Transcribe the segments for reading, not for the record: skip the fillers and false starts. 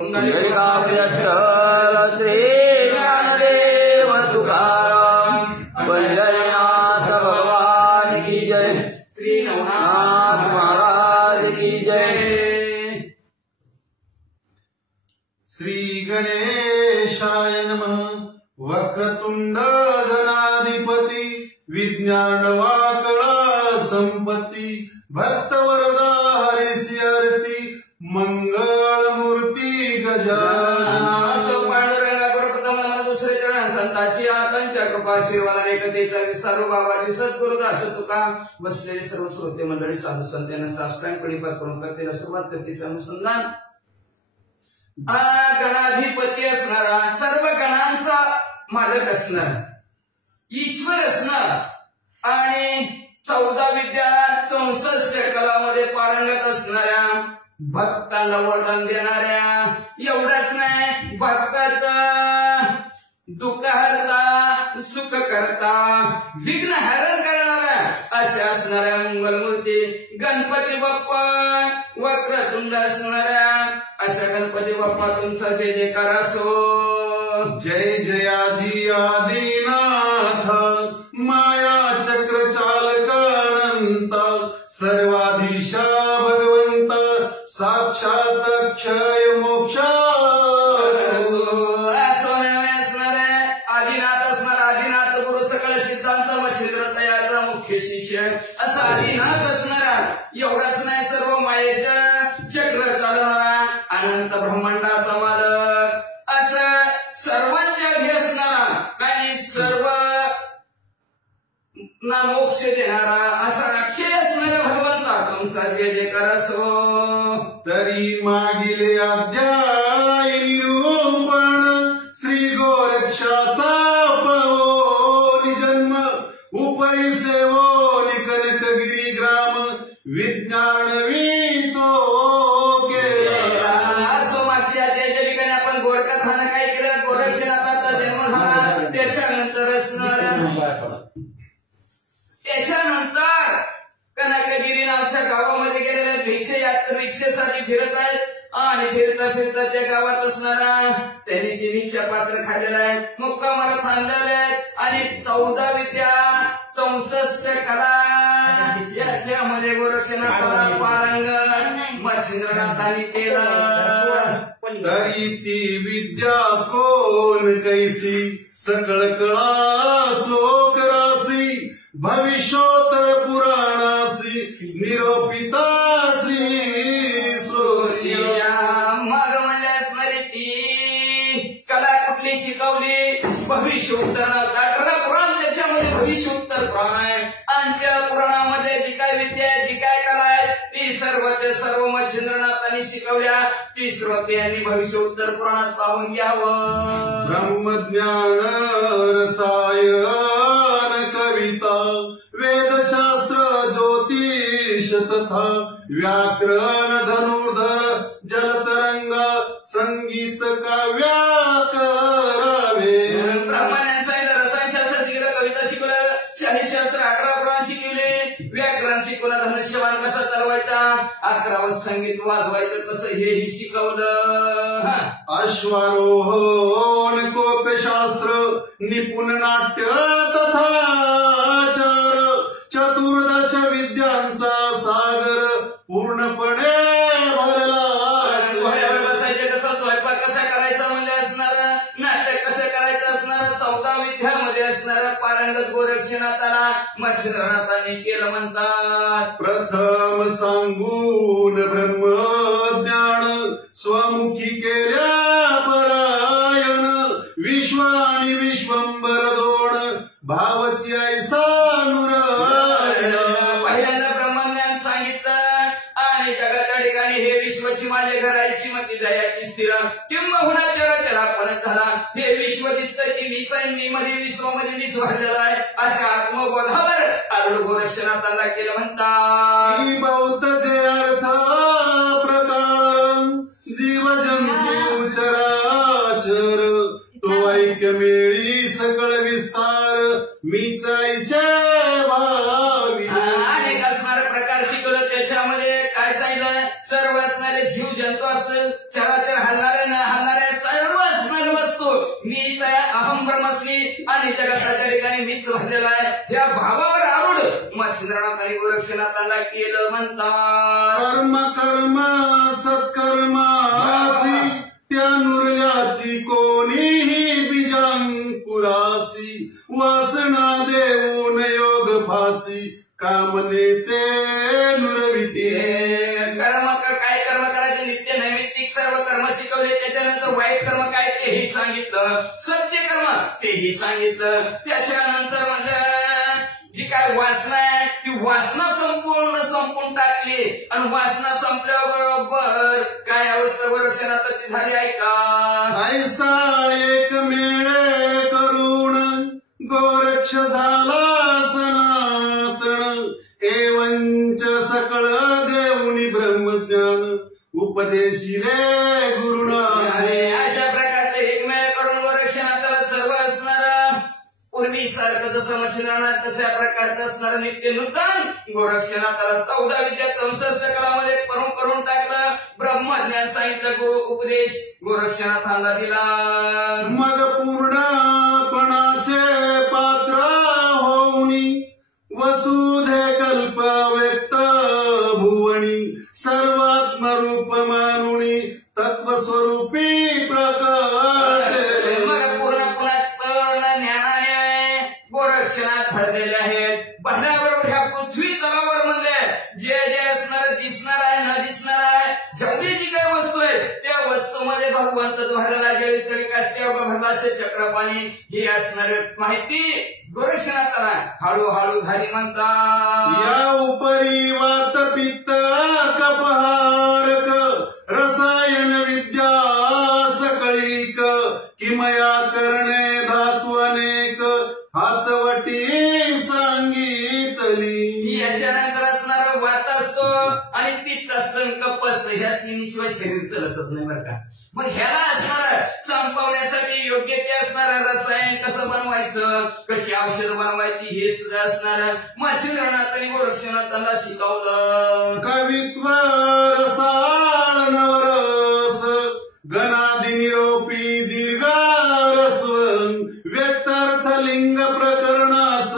विठ्ठल श्री ज्ञानदेव तुकाराम पंढरीनाथ भगवान की जय। श्री नवनाथ महाराज की जय। श्री गणेशाय नमः। वक्रतुंड गणाधिपती विज्ञान वाकळा संपत्ती भक्तवरदा हरिसी आरती मंगळ मूर्ती गजानन। असो पांडुरंगा गुरुप्रथम नमः। दुसरे चरण संतांची आतांच्या कृपा शिवाला एकतेचा विस्तार बाबाजी सद्गुरु दास तुका बसलेले सर्व श्रोते मंडळी साधू संत यांना साष्टांग प्रणिपात करून करतेला सुरुवात करतेचं अनुसंधान। गणाधिपती असणारा सर्व गणांचा मालक असणार ईश्वर असणार आणि 14 विद्या 64 कलामध्ये पारंगत असणाऱ्या भक्तांना वरदान देणाऱ्या एवढंच नाही भक्ताचं दुःख हरता सुख करता विघ्न हरण करणाऱ्या अशा असणाऱ्या मंगलमूर्ती गणपती बाप्पा वक्रतुंड असणाऱ्या अशा गणपती बाप्पा तुमचा जय जयकार असो। जय जयाजी आदिनाथ माया चक्र चालकानंत सर्वाधीशा भगवंत साक्षात अक्षय मोक्ष आदिनाथ असणार आदिनाथ गुरु सकळ सिद्धांत मच्छिंद्र तयाचा मुख्य शिष्य असा आदिनाथ असणारा एवढाच नाही सर्व मायेचं चक्र चालवणारा अनंत ब्रह्मांडाचा मालक असं सर्वांच्या आधी असणारा आणि सर्व ना मोक्ष देणारा असा अक्षय असणारा भगवंता तुमचा जय जयकार असो। तरी मागिले अध्याय निरूपण श्री गोरक्षाचा पवोनी जन्म उपरी सेवोनी कनकगिरी ग्राम विज्ञानवीतो केला। असो मागच्या त्या ठिकाणी आपण गोरखनाथानं काय केलं गोरक्षनाथाचा जन्म झाला त्याच्यानंतर कनकगिरी नावाच्या गावामध्ये गेलेले भिक्षेसाठी फिरत आहेत आणि फिरता फिरता त्या गावात असणारा त्यांनी ती भिक्षा पात्र खाल्लेलं आहे मुक्कामाला थांबलेले आहेत आणि 14 विद्या 64 कला याच्यामध्ये गोरक्षनाथाला पारंगत मच्छिंद्रनाथांनी केलं। तरी ती विद्या कोण कैसी सकळ कळा श्लोक रासी भविष्योत्तर पुराणासी निरोपिता श्री सूर्या। मग म्हणजे असणारी ती कला कुठली शिकवली भविष्योत्तराचा 18 पुराण त्याच्यामध्ये भविष्योत्तर पुराण आहे आणि त्या पुराणामध्ये जी काय विद्या आहे जी काय कला आहे ती सर्व मच्छिंद्रनाथांनी शिकवल्या ती श्रोते यांनी भविष्योत्तर पुराणात पाहून घ्यावं। ब्रह्मज्ञान रसायन कविता वेदशास्त्र ज्योतिष तथा व्याकरण धनुर्धर जलतरंगा संगीत काव्या करावे। ब्राह्मणांनी सांगितलं रसायनशास्त्र शिकलं कविता शिकवलं शाहीशास्त्र 18 पुराण शिकवले व्याकरण शिकवलं धनुष्यबाण कसा चालवायचा 11 संगीत वाजवायचं कसं हेही शिकवलं। अश्वारोहण कोकशास्त्र निपुण नाट्य तथाचार 14 विद्यांचा सागर पूर्णपणे भरला। घोड्यावर बसायचं कसं स्वयंपाक कसा करायचा म्हणजे असणार नाटक कसं करायचं असणार 14 विद्यामध्ये असणार पारंगत गोरक्षनाथाला मच्छिंद्रनाथांनी केलं म्हणतात। प्रथम सांगून ब्रह्मज्ञान स्वमुखी केल्या परायण विश्व आणि विश्वंबर दोन भावची ऐसा पहिल्यांदा ब्रह्मज्ञान सांगितलं आणि जगाच्या ठिकाणी हे विश्वची माझे घर आहे श्रीमती जयाची स्थिर किंबहुना चराचर आपण झाला हे विश्व दिसतंय की मीच आहे मी मध्ये विश्वामध्ये मीच भरलेला आहे अशा आत्मबोधावर आरूढ गोरक्षनाथांना केलं म्हणतात। बौद्ध जे अर्थ प्रकार जीव जंतू चराचर तो ऐक्य मिळी सकळ विस्तार मीच ऐशे भावी। अनेक असणारे प्रकार शिकवलं त्याच्यामध्ये काय सांगितलं सर्व असणारे जीव जंतू असतील चराचर हलणारे आणि जगाच्या ठिकाणी मीच भरलेला आहे या भावावर आरूढ मच्छिंद्रनाथ आणि गोरक्षनाथाला केलं म्हणतात. कर्म कर्म सत्कर्मासी त्या नुरल्याची कोणीही बीजांकुरासी वासना देऊन योग फासी कामने ते नुरविती. काय कर्म करायचे नित्य नैमित्तिक सर्व कर्म शिकवले. त्याच्यानंतर वाईट कर्म काय तेही सांगितलं, सत्य कर्म तेही सांगितलं. त्याच्यानंतर म्हणलं जी काय वासना आहे ती वासना संपून टाकली आणि वासना संपल्याबरोबर काय अवस्था गोरक्षनाथाची झाली ऐका. ऐसा एक मेळे करुण गोरक्ष झाला सनातन एवंच सकळ देऊनी ब्रह्मज्ञान उपदेशिले गुरुना. अशा प्रकारचे एकमेळ करून गोरक्षनाथाला सर्व असणार पूर्वी सारखं जसं मच्छिंद्रनाथ तशा प्रकारचं असणारं नित्य नूतन गोरक्षनाथाला 14 विद्या 64 कलामध्ये करून टाकलं. ब्रह्मज्ञान सांगितलं, गुरु उपदेश गोरक्षनाथाला दिला. मग पूर्णपणाचे पात्र होऊनी वसुधे कल्प व्यक्त भुवनी सर्वात्मरूप मानुनी तत्वस्वरूपी प्रकट. गोरक्षनाथ भरलेले आहेत. भरण्याबरोबर ह्या पृथ्वी तलावर म्हणजे जे जे असणार दिसणार आहे न दिसणार आहे जेवढी जी काही वस्तू आहे त्या वस्तूमध्ये भगवंत भरला गेलीस तरी काष्टी भरलासे चक्रपाणी ही असणार माहिती गोरक्षनाथाला हळूहळू झाली म्हणतात. या उपरी वात पित्त कपहारक रसायन विद्या सकळीक किमया करणे धातू अनेक हातवटी सांगितली. याच्यानंतर असणार वात असतो आणि पित्त असतं कप असतं. ह्या तिन्हीशिवाय शरीर चलतच नाही बरं का. मग ह्याला असणार संपवण्यासाठी योग्य ते असणार रसायन कसं बनवायचं, कशी औषधं बनवायची हे सुद्धा असणार मच्छिंद्रनाथ आणि गोरक्षनाथाला शिकवलं. कवित्व रसाळ नवरस गणादि निरोपी दीर्घारस्व व्यक्तार्थ लिंग प्रकरणास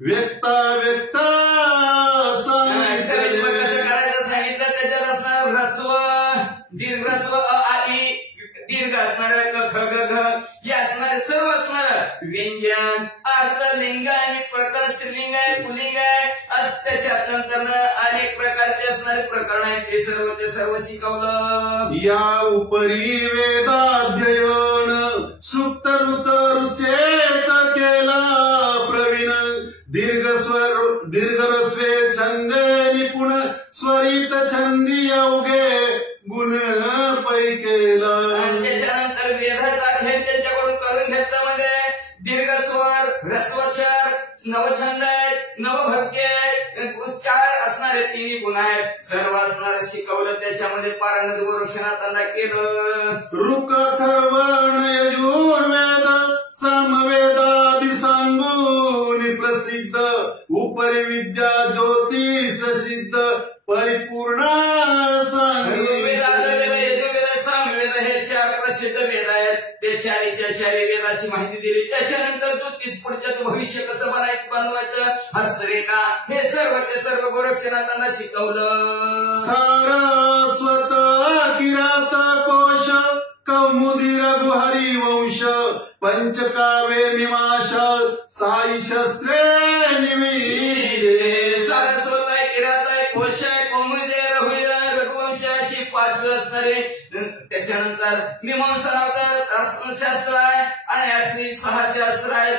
व्यक्ता व्यक्ता सांगितले. कसं करायचं सांगितलं. त्याच्यात असणार ह्रस्व दीर्घ ह्रस्व आदी दीर्घ असणार क ख ग घ हे असणारे सर्व असणार व्यंजन अर्थ लिंग आणि प्रकार स्त्रीलिंग आहे पुल्लिंग आहे त्याच्यात नंतर अनेक प्रकारचे असणारे प्रकरण आहेत ते सर्व शिकवलं. या उपरी वेदाध्ययन सुक्त रुचेत केला प्रवीण दीर्घरस्वे छंदे निपुण स्वरित छंदी अवघे गुण पैकेला. त्याच्यानंतर वेदाचा अध्ययन त्यांच्याकडून करून घेतलं म्हणजे दीर्घ स्वर ह्रस्वचर नवछंद आहेत नवभक्ती आहेत उच्चार असणारे तिन्ही गुण आहेत सर्व असणारे शिकवलं. त्याच्यामध्ये पारंगत गोरक्षनाथांना केलं. ऋक अथर्वण यजुर्वेद सामवेदादि सांगून प्रसिद्ध उपरी विद्या ज्योतिष सिद्ध परिपूर्ण प्रसिद्ध वेद आहेत. ते चारी वेदाची माहिती दिली. त्याच्यानंतर पुढच्या भविष्य कसं बनवायचं हस्तरेखा हे सर्व गोरक्षनाथांना शिकवलं. सारस्वत किरात कोश कौमुदी रघुहरी वंश पंचकाव्ये मीमांसा साई शस्त्रे निमित्ते. सारस्वत आहे किरात आहे कोश आहे कौमुदी रघुवंश अशी 5 असणारे. त्याच्यानंतर मीमांसा शास्त्र आहे आणि असली 6 शास्त्र आहेत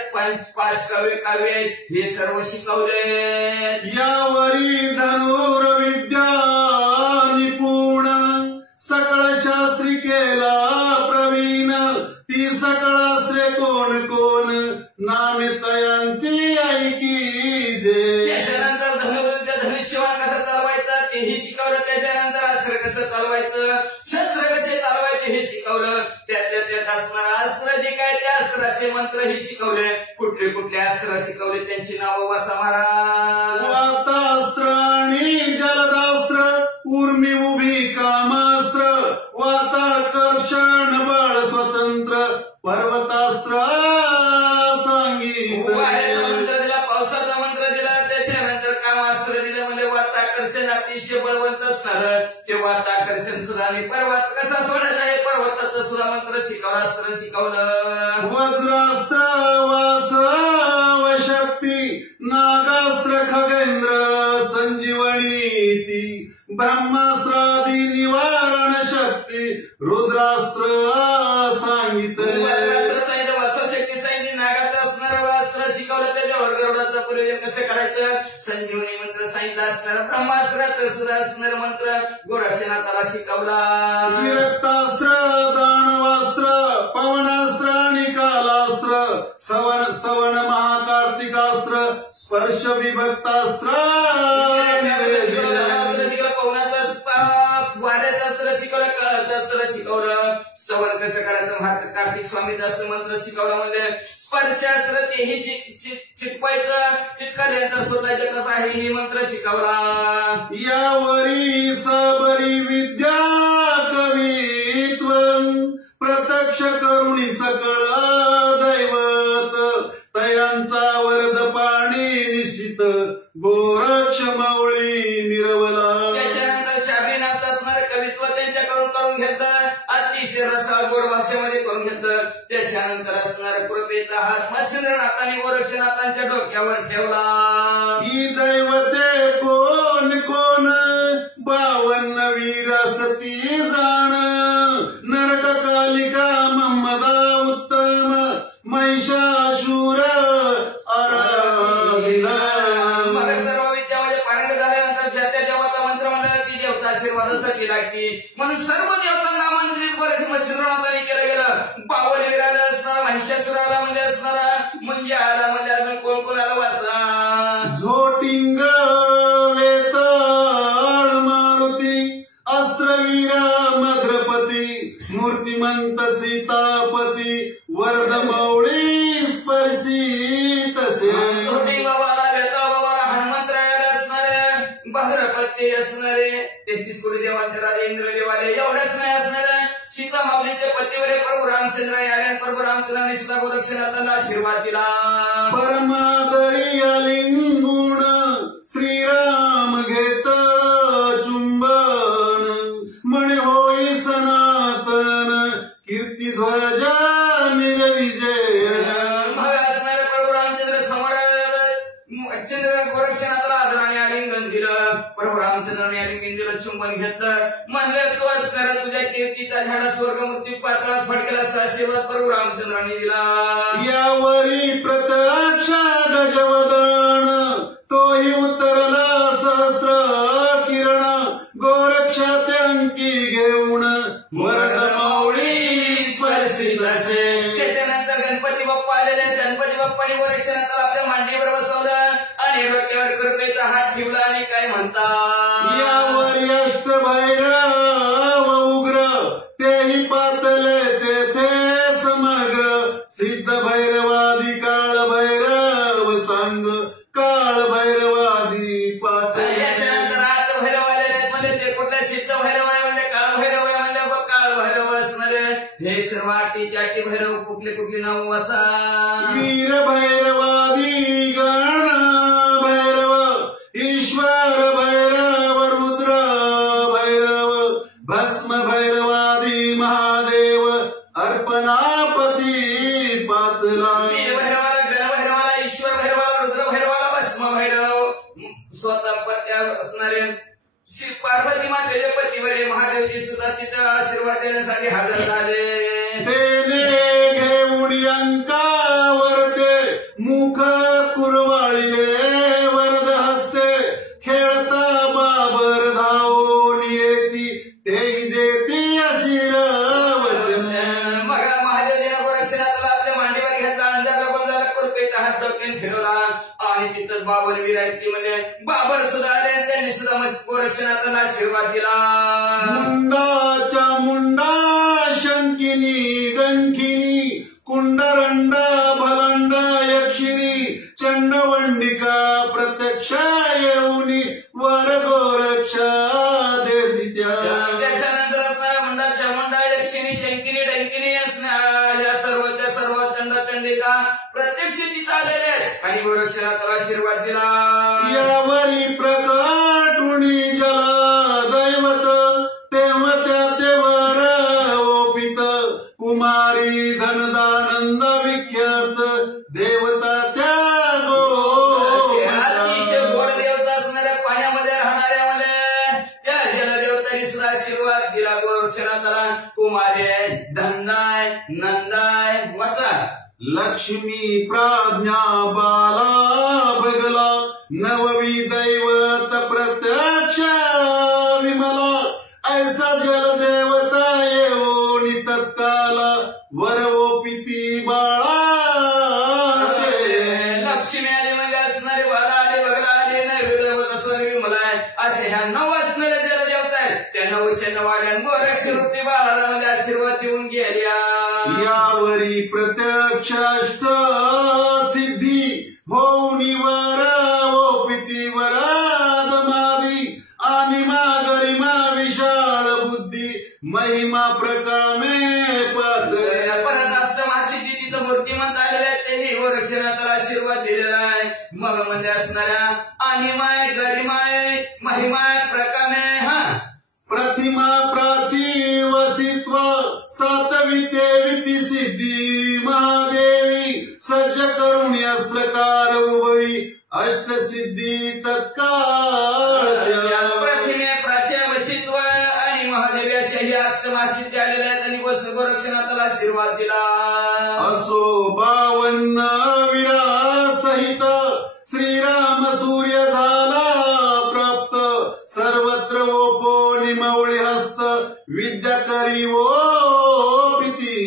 5 काव्य आहेत हे सर्व शिकवले. यावरी धनुर्विद्या निपुण सकळ शास्त्री केला प्रवीण ती सकळास्त्रे कोण कोण नामे तयांची ऐकी जे. त्याच्यानंतर धनुर्विद्या धनुष्यवान कसं चालवायचं तेही शिकवलं. त्याच्यानंतर अस्त्र कसं चालवायचं शस्त्र कसे चालवायचे हे शिकवलं. त्यात असणारा अस्त्र जे काय त्या अस्त्राचे मंत्र हे शिकवले. कुठले अस्त्र शिकवले त्यांची नावं वाचा महाराज. वातास्त्र आणि जलदास्त्र उर्मी उभी कामास्त्र वाताकर्षण बळ स्वतंत्र पर्वतास्त्र सुद्धा मंत्र शिकवला, अस्त्र शिकवलं. वज्रास्त्र वासव शक्ती, नागास्त्र खगेंद्र संजीवनी ती, ब्रह्मास्त्रादी निवारण शक्ती, रुद्रास्त्र सांगितले. वज्रास्त्र सांगितलं, वासवशक्ती सांगितली, नागाचं असणारं अस्त्र शिकवलं, त्याच्यावर गरुडाचं प्रयोजन कसं करायचं, संजीवनी मंत्र सांगितलं असणारं, ब्रह्मास्त्राचं सुद्धा असणारं मंत्र गोरक्षनाथाला शिकवला. विरक्तास्त्र, दानवास्त्र, पवनास्त्र आणि कालास्त्र, स्तवन महाकार्तिकास्त्र, स्पर्श विभक्तास्त्र, वाड्याचं अस्त्र शिकवलं, काळाचं अस्त्र शिकवलं, स्तवन कसं करायचं, कार्तिक स्वामीचं असं मंत्र शिकवलं. म्हणजे स्पर्शास्त्र तेही चिटवायचं, चिटकाल्यानंतर सोडायचं कसं आहे हे मंत्र शिकवला. यावरी सबरी विद्या कवित्व, प्रत्यक्ष करुणी सकळ दैवत, तयांचा वरद पाणी निश्चित, गोरक्ष मावळी मिरवला. त्याच्यानंतर शाबरीनाथचं असणारं कवित्व त्यांच्याकडून करून घेतलं, अतिशय रसाळ गोड भाषेमध्ये करून घेतलं. त्याच्यानंतर असणारं कृपेचा हात मच्छिंद्रनाथांनी गोरक्षनाथांच्या डोक्यावर ठेवला. ही दैवते कोण कोण, 52 वीर सती जाण, नरक कालिका मम्मदा उत्तम, महिषाशूर अरविला. मग सर्व विद्यामध्ये पारंगत झाल्यानंतर ज्या त्या देवाचा मंत्र म्हणलं ती देवता आशीर्वादासाठी लागते, म्हणून सर्व देवतांना आमंत्रित वरती मच्छिंद्रनाथांनी केलं गेलं. 52 वीराला असणारा, महिषासुराला म्हणजे असणारा, म्हणजे आला म्हणजे अजून कोण कोणाला वाचा. झोटिंग वेताळ मारुती, अस्त्रवीर मद्रपती, मूर्तिमंत सीतापती, वरद मावळी स्पर्शी तसे. बाबाला, वेताळ बाबाला, हनुमंतरायाला असणारे, भद्रपती असणारे, 33 कोटी देवांचे राजे इंद्रदेवाले, एवढंच नाही असणारे, सीता माऊलीचे पतीवरे प्रभू रामचंद्र आले. प्रभू रामचंद्रांनी सुद्धा गोरक्षनाथांना आशीर्वाद दिला. परमादरी अलिंगुण, श्रीराम घेत चुंबन, म्हणे होई सनातन, कीर्ती ध्वजा निर्विजय. मग असणारे प्रभू रामचंद्र समोर गोरक्षनाथाला आदराने आलिंगन दिलं. प्रभू रामचंद्राने आलिंगन दिलं, चुंबन घेतलं. म्हणलं तू असणारा तुझ्या कीर्तीचा झाडा स्वर्गमूर्ती पातळात फटकेला असा आशीर्वाद प्रभू रामचंद्राने दिला. यावरी प्रत्यक्ष गजवदन, तोही उतरला सहस्त्र किरण, गोरक्षाते अंकी घेऊन, वरद मावळी स्पर्शी तसे. त्याच्यानंतर गणपती बाप्पा आलेले. गणपती बाप्पाने गोरक्षनाथाला आपल्या मांडीवर बसवलं आणि डोक्यावर कृपेचा हात ठेवला आणि काय म्हणतात, यावर अष्टभैरव उग्र, तेही पातले तेथे समग्र, सिद्ध भैरवादी काळ भैरव सांग, काळ भैरवादी पातले. याच्यानंतर 8 भैरव आलेले आहेत. म्हणजे ते कुठले सिद्ध भैरव आहे, म्हणजे काळ भैरव आहे, म्हणजे काळ भैरव असणारे. हे सर्व 8 भैरव कुठले कुठली नाव वाचा. वीर भैरवादी गण भैरव, ईश्वर भैरव, रुद्र भैरव, भस्म भैरवादी महादेव, अर्पणापती पातला. वीर भैरवाला, गण भैरवाला, ईश्वर भैरवाला, रुद्र भैरवाला, भस्म भैरव, स्वतः पत्या असणारे श्री पार्वती मातेचे पतीवरे महादेवजी सुद्धा तिथं आशीर्वाद देण्यासाठी हजर झाले. तेने घेऊन अंकावरते, मुख कुरवाळीले, वरद हस्ते, खेळता बाबर धावून येती, तेही देती अशीर वचन. मग महादेवजीला गोरक्षनाथाला आपल्या मांडीवर घेतला, अंधारला बंधाला कृपेचा हात डोक्याने फिरवला आणि तिथं बाबर विरायती म्हणजे बाबर सुद्धा आले. त्यांनी सुद्धा गोरक्षनाथाला आशीर्वाद दिला. मुंडाच्या मुंडा शंकिनी डंकिनी, कुंडरंडा भलंडा यक्षिणी, चंडवंडिका प्रत्यक्ष येऊनी, वर गोरक्षा देवित्या. त्याच्यानंतर असणाऱ्या मुंडाच्या मुंडा यक्षिणी शंकिनी डंकिनी असणाऱ्या या सर्वच्या सर्व चंडा चंडिका प्रत्यक्ष तिथं आलेले आहेत आणि गोरक्षनाथाला आशीर्वाद दिला. यावरी प्रकटुणी जला दैवत, तेव्हा त्या तेवर ओपित, कुमारी धनदानंद विख्यात देवता त्या अतिशय गोड देवता असणाऱ्या पाण्यामध्ये राहणाऱ्या मला त्या जलदेवतांनी सुद्धा आशीर्वाद दिला गोरक्षनाथाला. कुमारे धनदाय नंदाय वाचा लक्ष्मी प्रज्ञा बाला बगला नववी दैवत प्रत्यक्ष विमला ऐसा जलदेवता येऊनी तत्काला वरवोपिती बाळा. लक्ष्मी आली म्हणजे असणारे बाला आले बघला आले नाही विदवत असणारे विमला असे ह्या 9 असणाऱ्या जलदेवता आहेत. त्या 9च्या 9 गोरक्ष रूपी बाळाला म्हणजे आशीर्वाद देऊन गेल्या. यावरी प्रत्यक्ष अष्ट सिद्धी होऊनी वरवोपिती वरादमादी आणि गरिमा विशाळ बुद्धी महिमा प्रकामे पद. परत अष्टमासिद्धी तिथं मूर्तिमंत आलेल्या आहेत. त्यांनी गोरक्षनाथाला आशीर्वाद दिलेला आहे. मग म्हणजे असणाऱ्या अनिमाय गरिमाय महिमाय प्रकामे प्रतिमा प्राची वसित्व सातवी तेविती सिद्धी महादेवी सज्ज करुणी अस्त्रकार उभळी अष्टसिद्धी तत्काळ. प्रतिमे प्राच्या वसित्व आणि महादेवी अशा ही अष्टमासिद्धी आलेल्या आहेत. आणि गोरक्षनाथाला आशीर्वाद दिला. असो 52 वीरा सहित श्रीराम सूर्य झाला प्राप्त सर्वत्र ओपो निमवळी हस्त विद्या करी ओपिती.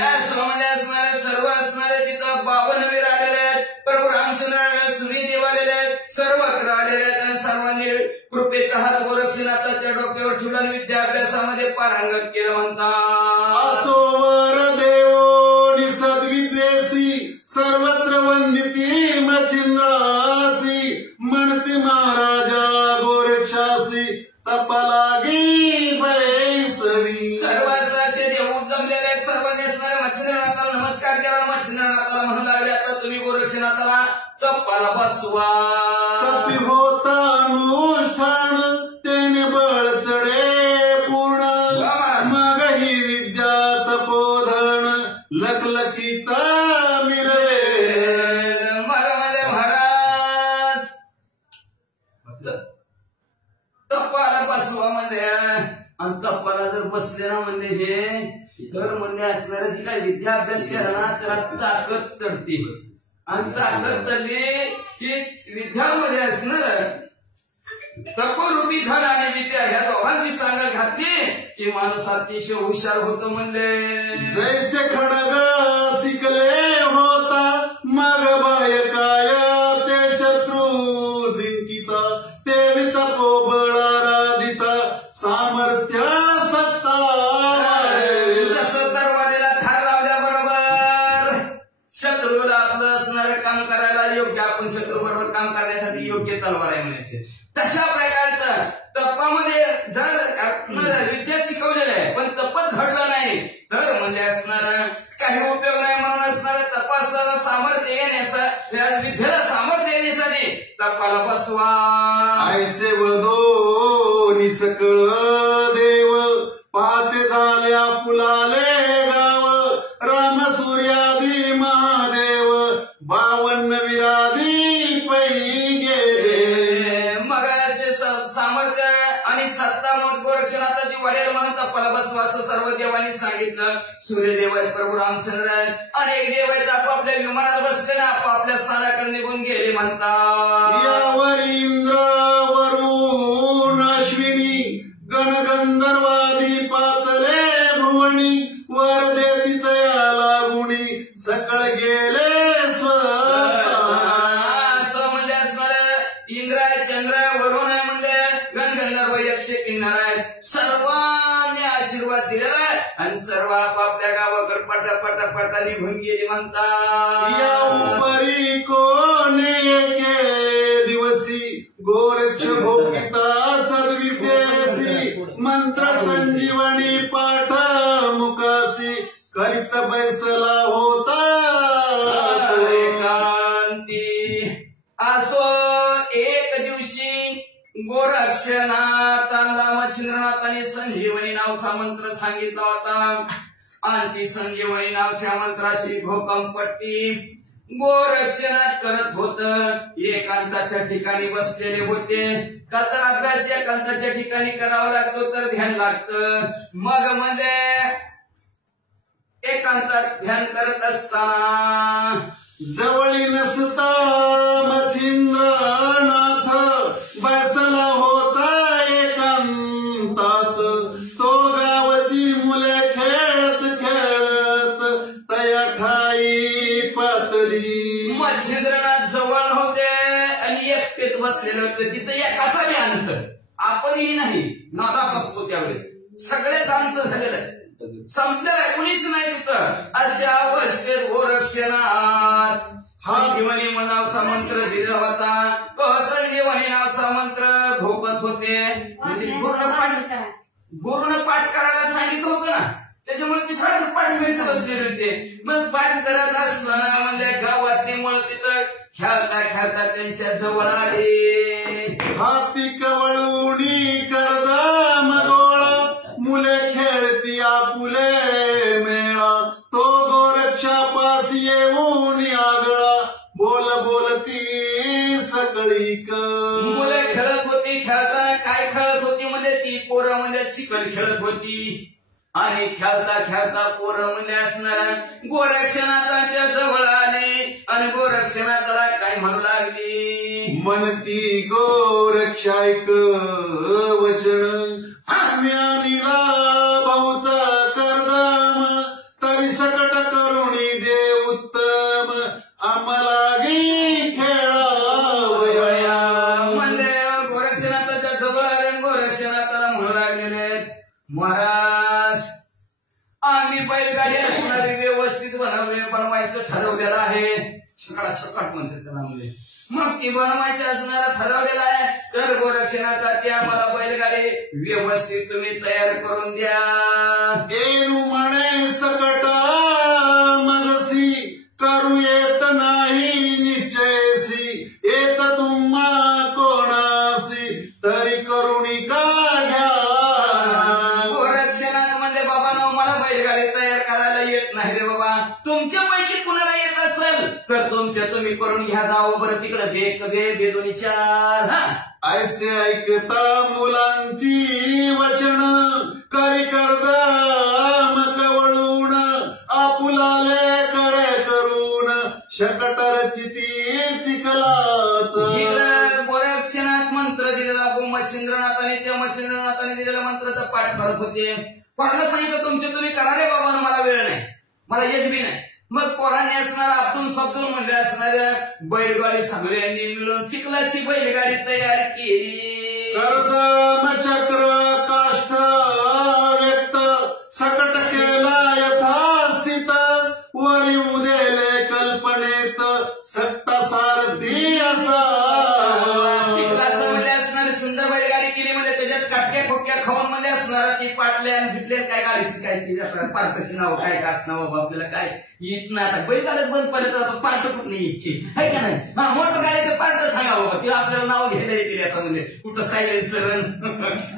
असं म्हणजे असणारे सर्व असणारे तिथं 52 वीर आलेले आहेत. प्रभू रामचंद्र सूर्यदेव आलेले आहेत. सर्वत्र आलेले आहेत. आणि सर्वांनी कृपेचा हात गोरक्षनाथाच्या डोक्यावर ठेवला आणि विद्याभ्यासामध्ये पारंगत केलं म्हणतात. असो वर देवो निसद्विद्वेसी सर्वत्र वंदिती मच्छिंद्रासी म्हणते महाराजा गोरक्षासी तपालागी बैसवी. सर्व असे देव जमलेले आहेत. सर्वांनी असणारे मच्छिंद्रनाथाला नमस्कार केला. मच्छिंद्रनाथाला म्हणू लागले आता तुम्ही गोरक्षनाथाला तपाला बसवा. तपी होता अनुष्ठान तेने बळ चढे पूर्ण मग ही विद्या तपोधन लखलखिता मिरवे. मग महाराज तपाला बसवा म्हणजे आणि तपाला जर बसले ना म्हणजे हे तर म्हणजे असणाऱ्या जी काही विद्या अभ्यास केला ना त्याला ताकद चढते. आणि ताकद चढली की विद्यामध्ये असणार तपरूपी धन आणि विद्या ह्या दोघांची सांगड घातली की माणूस अतिशय हुशार होतो म्हणजे. जैसे खडग शिकले होता मग बायकाय ते शत्रू जिंकिता ते तपो बळाराधिता सामर्थ्य सत्ता. जसं दरवाजेला धार लावल्याबरोबर शत्रूला आपलं असणारं काम करायला योग्य आपण शत्रू बरोबर काम करण्यासाठी योग्य तलवार आहे म्हणायचे. तशा प्रकारचं तपामध्ये जर विद्या शिकवलेलं आहे पण तपच घडलं नाही तर म्हणजे असणार काही उपयोग नाही. म्हणून असणार तपासाला सामर्थ्य येण्यासाठी विद्येला सामर्थ्य येण्यासाठी तपाला बसवा. ऐसे वदो निसकळ देव पाहते झाल्या फुलाले गाव राम सूर्यादी महादेव 52 विरादी पै गेले. मग असे सामर्थ्य आणि सत्ता मग गोरक्षनाथाची वाढेल म्हणून तपाला बसवा असं सर्व देवांनी सांगितलं. सूर्यदेव आहेत, प्रभू रामचंद्र आहेत, अनेक देव आहेत. आपापल्या विमानात बसले ना आपापल्या स्थानाकडे निघून गेले म्हणतात. यावर इंद्र वरुण अश्विनी गणगंधर्वादी पातले भुवनी वर देती तया लागुणी सकळ गेले असं म्हणजे असणार इंद्र आहे, चंद्र आहे, वरुण आहे म्हणजे गणगंधर्व यक्ष किन्नर आहेत. सर्वांनी आशीर्वाद दिलेला आहे आणि सर्व आपापल्या गावाकडे पटापटा निघून गेली म्हणतात. या उपरी कोणे एके दिवसी गोरक्ष भोपिता सद्विद्येसी मंत्र संजीवनी पाठ मुखासी करीत बैसला होता एकांती. असो एक दिवशी गोरक्षनाथाला मच्छिंद्रनाथाने संजीवनी नावचा मंत्र सांगितला होता आणि ती संजीवनी नावच्या मंत्राची भोकंपट्टी गोरक्षणात करत होत. एकांताच्या ठिकाणी बसलेले होते. का तर अभ्यास एकांताच्या ठिकाणी करावा लागतो तर ध्यान लागतं. मग म्हणजे एकांतात ध्यान करत असताना जवळी नसता मच्छिंद्रनाथ बसला होता एकांतात. तो गावची मुले खेळत खेळत तया ठाई पातळी. मच्छिंद्रनाथ जवळ होते आणि एकटेच बसलेले होते. तिथं एकाचा बी अंत आपणही नाही नादात असतो त्यावेळेस. सगळेच अंत झालेलं आहे. संपलेला कुणीच नाही तिथं. अशा अवस्थेत गोरक्षनाथ संजीवनी नावचा मंत्र दिला होता. तो संजीवनी नावचा मंत्र घोपत होते. म्हणजे पूर्ण पाठ करायला सांगितलं होतं ना, त्याच्यामुळे ती सारखं पाठ करीत बसलेले होते. मग पाठ करत असताना म्हणजे गावातली मुलं तिथं खेळता खेळता त्यांच्या जवळ आले. हाती कवळुणी करदा मगोळा मुले खेळती आपुले मेळा. तो गोरक्षापास येऊन आगळा बोल बोलती सकळीक. मुले खेळत होती. खेळताना काय खेळत होती म्हणजे ती पोरं म्हणजे चिकन खेळत होती. आणि खेळता खेळता पोरं म्हणजे असणार गोरक्षनाथांच्या जवळ आले आणि गोरक्षनाथाला काय म्हणू लागली. म्हणती गोरक्षायक वचन आम्यानिला बहुत करदम तरी सकट करुणी दे उत्तम आम्हाला खेळावया. म्हणजे गोरक्षनाथाच्या जवळ आले. गोरक्षनाथाला म्हणू लागलेले महाराज आम्ही बैलगाडी असणारी व्यवस्थित बनवायचं ठरवलेलं आहे. छकाट म्हणतात त्याला. म्हणजे मग ती बनवायची असणारा ठरवलेला आहे. तर गोरक्षनाथा ती आम्हाला बैलगाडी व्यवस्थित तुम्ही तयार करून द्या. येऊ म्हणे सकट मजसी करू येत नाही निश्चयसी. येत तुम्हा कोणासी तरी करुणी का घ्या. गोरक्षनाथ म्हणले बाबा ना मला बैलगाडी तयार करायला येत नाही रे बाबा. तुमच्यापैकी कुणाला येत असेल तर तुम्ही करून घ्या. जावं बरं तिकडं दे दोन्ही चार. ऐसे ऐकता मुलांची वचन करी करदाम कवळून आपुलाले करे करून शकटरची ती चिखलाच. गोरक्षनाथ मंत्र दिलेला मच्छिंद्रनाथाने त्या मच्छिंद्रनाथाने दिलेला मंत्राचा पाठ करत होते. पोरांना सांगितलं तुमचे तुम्ही करा रे बाबा, मला वेळ नाही, मला येत बी नाही. मग पोरांनी असणारा अब्दुल सब्दुल म्हणजे असणाऱ्या बैलगाडी सगळ्यांनी मिळून चिखलाची बैलगाडी तयार केली. कर्दम चक्र काष्ठ व्यक्त सकट केला यथास्थित वरी उदेले कल्पनेत सट्टा सारथी असा. चिखलाचं म्हणजे असणारी सुंदर बैलगाडी केली. म्हणजे त्याच्यात काटक्या खोटक्या खाऊन म्हणजे असणारा ती पाटल्यान फिटल्यान काय गाडीची काय ती पार्टाची नाव काय कास नाव आपल्याला काय येत ना. आता बैलगाड्यात बंद पडले तर पार्ट कुठं यायची आहे का नाही. मोटर गाड्याचं पार्ट सांगा बाबा, तिला आपल्याला नाव घ्यायला येते. आता म्हणजे कुठं सायलेन्सर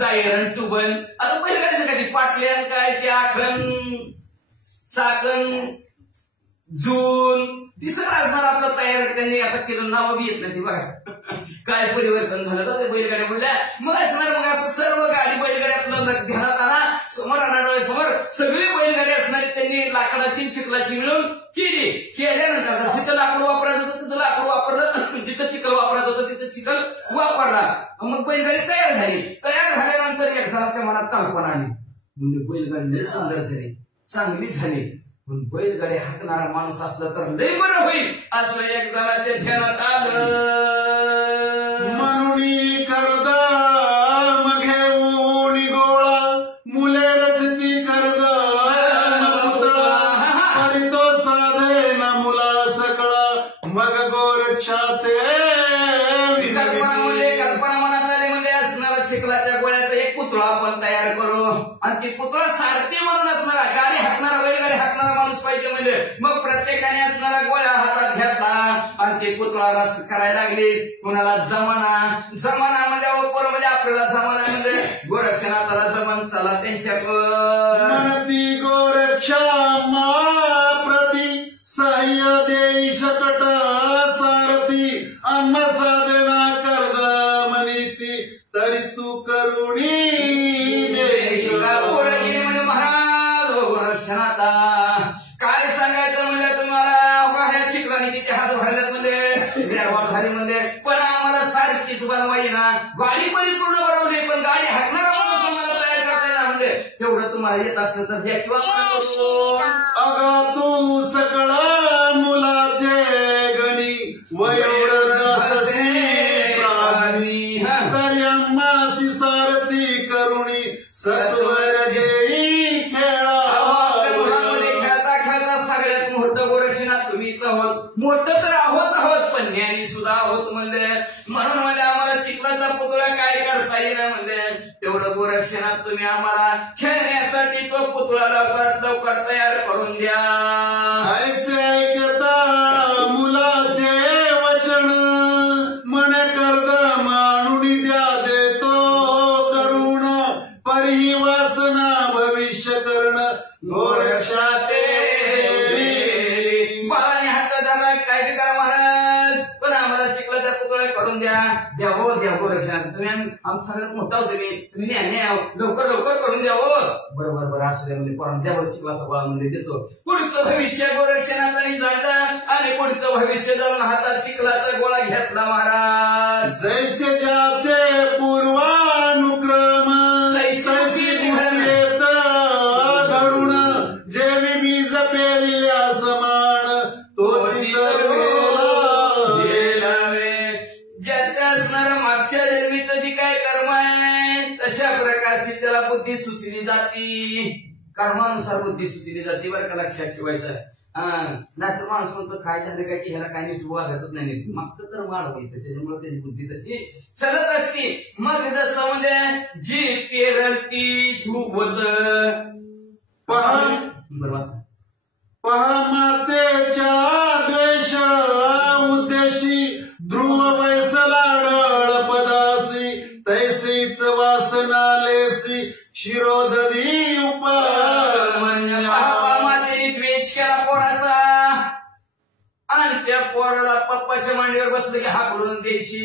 टायर ट्यूबल. आता बैलगाडीचं काय पाटल्यान काय ते आखण चाकण जून ती सगळं असणार आपलं तयार. त्यांनी आता केलं नाव बी येत नाही. बघा काय परिवर्तन झालं तर बैलगाड्या बोलल्या. मग असणार मग असं सर्व गाडी बैलगाडी आपल्याला ध्यानात आला. समोर डोळ्यासमोर सगळी बैलगाडी असणारी त्यांनी लाकडाची चिखलाची मिळून केल्यानंतर जिथं लाकूड वापरायचं होतं तिथं लाकूड वापरलं, जिथं चिखल वापरायचं होतं तिथं चिखल वापरला. मग बैलगाडी तयार झाली. तयार झाल्यानंतर एक जणाच्या मनात कल्पना आली. म्हणजे बैलगाडी सुंदर झाली, चांगली झाली, पण बैलगाडी हाकणारा माणूस असला तर लय बरं होईल असं एक जणाच्या ध्यानात आलं. म्हणून करदाम घेऊन गोळा मुले रचती करदाम पुतळा आणि तो साधे ना मुला सकळा मग गोरक्षाते कल्पना मनात आली. म्हणजे असणारा चिखलाच्या गोळ्याचा एक पुतळा आपण तयार करू आणि ती पुतळा सारथी म्हणून असणारा गाडी हाकणारा बैलगाडी हाकणारा माणूस पाहिजे. म्हणजे मग प्रत्येकाने असणारा गोळ्या हातात घेतला आणि ते पुतळाला करायला लागले. कुणाला जमाना म्हणजे अप्पर म्हणजे आपल्याला जमाना म्हणजे गोरक्षनाथाला जमान चला त्यांच्याकडे म्हणती गोरक्षा काय सांगायचं म्हणलं तुम्हाला, ह्या चिखलाने किती हात भरल्यात म्हणजे झाली म्हणजे, पण आम्हाला सारखीच बनवाई ना, गाडी परिपूर्ण बनवली पण गाडी हाकणार तयार करता येणार म्हणजे, तेवढं तुम्हाला येत असलं तर द्या किंवा अगा तू सकळा मुलाचे गणी वयोवृद्ध तरी अम्मासी सारथी करुणी सत्वर घेई खेळा. खेळता खेळता सगळ्यात मोठं गोरक्षनाथ तुम्हीच आहोत, मोठं तर आहोत पण ज्ञानी सुद्धा आहोत म्हणजे, म्हणून म्हणजे आम्हाला चिखलाचा पुतळा काय करता येईल म्हणजे, तेवढं गोरक्षनाथ तुम्ही आम्हाला खेळण्यासाठी तो पुतळा लवकर तयार करून द्या. ऐसे ऐकता मुलाचे वचन मन कर्द मानुडी द्या देतो करुण परी वासना भविष्य करण गोरक्षाते. बाळाने हट्ट धरला काय ते करा महाराज, पण आम्हाला चिखलाचा पुतळा करून द्या. द्या हो द्या गोरक्षनाथ, तुम्ही आमचा सगळ्यात मोठा होते तुम्ही लवकर करून द्या हो. बरोबर असू द्या म्हणजे करून द्यावर चिखलाचा गोळा म्हणजे देतो. पुढचं भविष्य गोरक्षनाथाने जाणलं आणि पुढचं भविष्य जाऊन हातात चिखलाचा गोळा घेतला महाराज. जैसे ज्याचे पूर्वानुक्रम तैसी येत घडून जेवी बीज पेरिया समान तो ज्याच्या असणार मागच्या जन्मीचं जी काय कर्म आहे तशा प्रकारची त्याला बुद्धी सुचली जाती, कर्मानुसार बुद्धी सुचली जाते. बरं का लक्षात ठेवायचं. नाहीतर माणूस म्हणतो काय झालं काय की ह्याला काय नीट वागतच नाही, मागचं तर वाढवायचं, त्याच्यामुळे त्याची बुद्धी तशी चलत असते. मग जसं म्हणजे जी पेरती झुबत बरोबर पहा मातेच्या द्वेष उद्देशी ध्रुव बैसला डळ पदासी तैसीच वासनालेसी शिरोदधी मातेने द्वेष केला पोराचा आणि त्या पोराला पप्पाच्या मांडीवर बसलं की हाकलून द्यायची.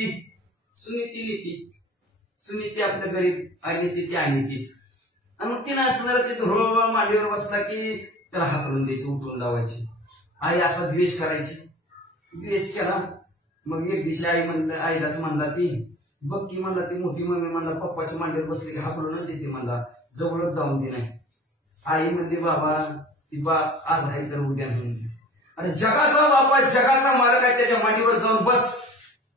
सुनीती आपल्या गरीब आणि ती आणि तीच, आणि मग तिनं असणार ते ध्रुव मांडीवर बसला की त्याला हाकलून द्यायची, उठून लावायची. आई असा द्वेष करायची. द्वेष केला मग एक दिवशी आईलाच म्हणला ती बघ की म्हणला ती मोठी मम्मी म्हणला पप्पाच्या मांडीवर बसली की हाकलूनच देते म्हणला, जवळच जाऊन दे नाही. आई म्हणली बाबा ती आज आहे तर उद्या नाही. आणि जगाचा बापा जगाचा मालक आहे त्याच्या मांडीवर जाऊन बस.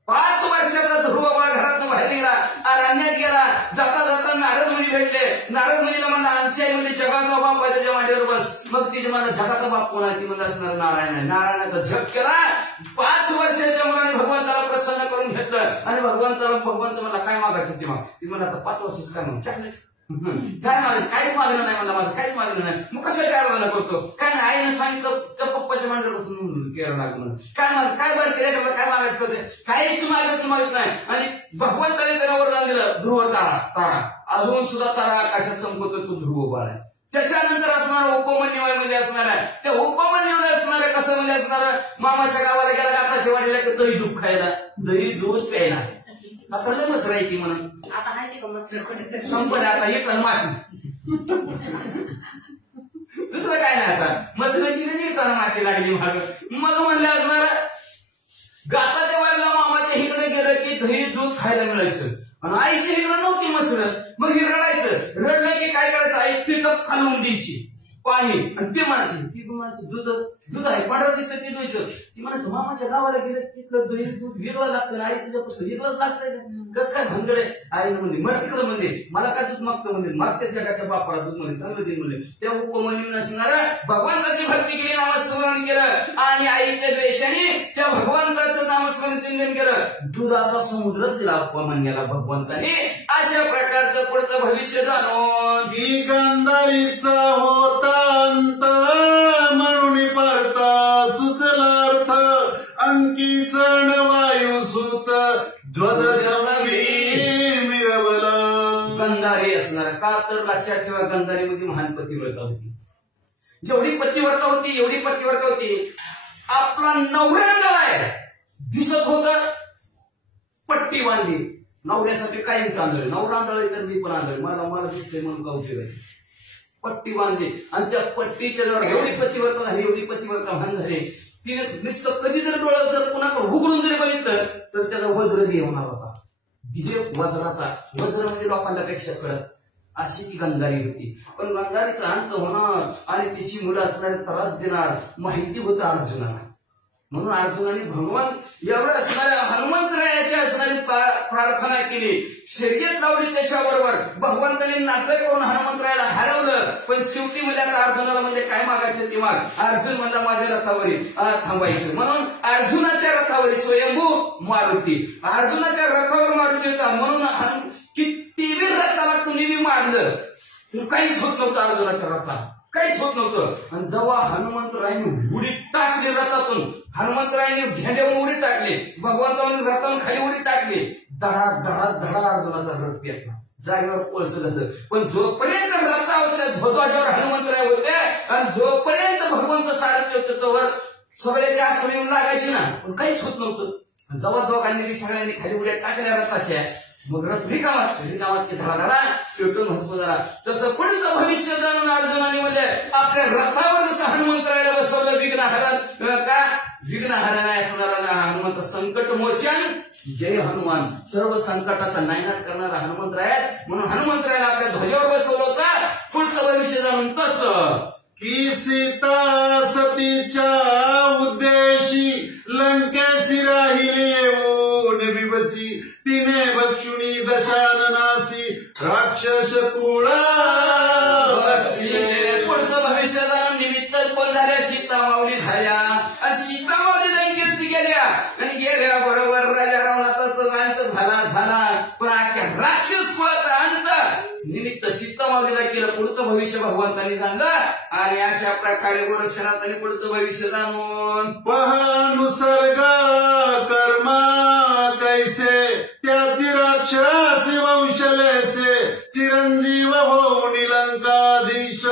5 वर्षाचा ध्रुव बाळ घरातून बाहेर निघाला, अरण्यात गेला. जाता जाता नारद मुनी भेटले. नारद मुनीला म्हणला आमची आई म्हणजे जगाचा बाप आहे त्याच्या मांडीवर बस. मग तिथे म्हणा जगाचा बाप कोण आहे, ती म्हणलं असणार नारायण आहे. नारायणाचा जप केला. 5 वर्षाच्या मुलाने भगवंताला प्रसन्न करून घेतलं आणि भगवंत मला काय मागायचं ती ती म्हणा आता 5 वर्षाचं काय मग चॉकलेट काय मागायचं, काहीच मागणं नाही म्हणलं, माझं काहीच मागणं नाही. मग कसं करायला करतो काय नाही, आईनं सांगितलं त्या पप्पाच्या मांडीवर बसून केलं लागलं काय बरं केलं काय मागायचं करते, काहीच मागत नाही. आणि भगवंताने त्याला वरदान दिलं ध्रुव तारा अजून सुद्धा तारा आकाशात चमकतो तो ध्रुव बाळ आहे. त्याच्यानंतर असणार उपमन्युमध्ये असणार आहे. त्या उपमन्युमध्ये असणार कसं म्हणजे असणार, मामाच्या गावाला गेला गाताच्या वाडीला दही दूध खायला, दही दूध प्यायला. आता लय मसर आहे की म्हणून आता आहे का मसर संपलं आता एक माती दुसरं काय नाही. आता मसराची नाही माती लागली माग. मग म्हणलं असणार गाताच्या वाडीला मामाच्या इकडे गेलं की दही दूध खायला मिळायचं आणि आईच्या इकडे नव्हती मसर. मग हे रडायचं, रडलं की काय करायचं, आई पिठत खालवून द्यायची पाणी आणि ती म्हणायची दूध आहे पांढरं दिसतं ते द्यायचं. ती म्हणायचं मामाच्या गावाला गेलं तिकडं दही दूध हिरवा लागतं, आई तुझ्यापासून हिरवच लागतंय कसं काय भंगडे. आई म्हणले मग तिकडं म्हणले मला काय दूध मागतं म्हणले, मागते जगाच्या बापाला दूध म्हणले चांगलं दे म्हणले. त्या उपमन्यून असणार भगवंताची भक्ती केली, नामस्मरण केलं आणि आईच्या द्वेषाने त्या भगवंताचं नामस्मरण चिंतन केलं. दुधाचा समुद्रच दिला उपमन्याला भगवंताने. अशा प्रकारचं पुढचं भविष्य जाणून ही गांधारीचा होता अंत म्हणून पाहता सुचलार्थ अंकी चण वायू सुत मिरवला. गंधारी असणार का तर लक्षात ठेवा, गंधारी म्हणजे महान पतिव्रता होती. जेवढी पतिव्रता होती एवढी पतिव्रता होती. आपला नवरा आहे दिसत होत, पट्टी बांधली नवऱ्यासाठी कायम चांगलं. नवरा आंधळ तर मी पण आंधळ, मला दिसतंय म्हणून का उपयोग आहे. पट्टी बांधली आणि त्या पट्टीच्या जवळ एवढी पतिव्रता झाली, एवढी पतिव्रता भान झाली, तिने नुसतं कधी जर डोळ्यात जर पुन्हा उघडून जरी बघितलं तर त्याचा वज्र होणार होता. दिले वज्राचा, वज्र म्हणजे लोकांना पेक्षा कळत, अशी ती गंधारी होती. पण गंधारीचा अंत होणार आणि तिची मुलं असणारे त्रास देणार माहिती होतं अर्जुनाला. म्हणून अर्जुनाने भगवान एवढं असणाऱ्या हनुमंतरायाची असणारी प्रार्थना केली, शर्यत लावली त्याच्याबरोबर. भगवंताने नाटक करून हनुमंतरायाला हरवलं. पण शेवटी म्हणजे आता अर्जुनाला म्हणजे काय मागायचं ते माग. अर्जुन म्हणला माझ्या रथावरी थांबायचं. म्हणून अर्जुनाच्या रथावरी स्वयंभू मारुती, अर्जुनाच्या रथावर मारुती होता. म्हणून किती रथाला कुणी बी मारलं काहीच होत नव्हतं अर्जुनाच्या रथाला, काहीच होत नव्हतं. आणि जेव्हा हनुमंतरायांनी उडी टाकली रथातून, हनुमंतरायांनी झेंड्यावरून उडी टाकली, भगवंतांनी रथावरून खाली उडी टाकली, धडा धडा धडा अर्जुनाचा रथ पेटला, जागेवर कोळसं. पण जोपर्यंत रथावरच्या ध्वजावर हनुमंतराय होते आणि जोपर्यंत भगवंत सारखे होते तोवर सगळ्याची आसनं येऊन लागायची ना, पण काहीच होत नव्हतं. जेव्हा दोघांनी सगळ्यांनी खाली उड्या टाकल्या रथाच्या, मग रथ रिकामाच धडा धडा पेटून हसतो जरा. जसं पुढचं भविष्य जाणून अर्जुनाने म्हणजे आपल्या रथावर जसं हनुमंतरायाला बसवलं विघ्नहरण का विघ्नहरण आहे असणारा हनुमंत, संकट मोचन जय हनुमान, सर्व संकटाचा नायनाट करणारा हनुमंतराय. म्हणून हनुमंतरायाला आपल्या ध्वजावर बसवलं होतं. पुढचं भविष्य जाणून तसं की सीता सतीच्या उद्देशी लंकेशी राहिली येऊन बिबसी, तिने बक्षुणी दशाननासी राक्षस कुळा बक्षी. पुढचं भविष्य जाणून निमित्त कोण झाल्या, सीता माऊली झाल्या. आणि सीता माऊली लंकेत गेल्या आणि गेल्या बरोबर राजा रावणाचा अंत झाला. पण अख्ख्या राक्षस कुळाचा अंत निमित्त सीता माऊलीला केलं. पुढचं भविष्य भगवंतांनी सांगलं. आणि अशा प्रकारे गोरक्षनाथांनी पुढचं भविष्य जाणून पहानुसर्ग कर्मा कैसे, त्याची राक्षस वंशलेसे, चिरंजीव होऊन लंकाधीश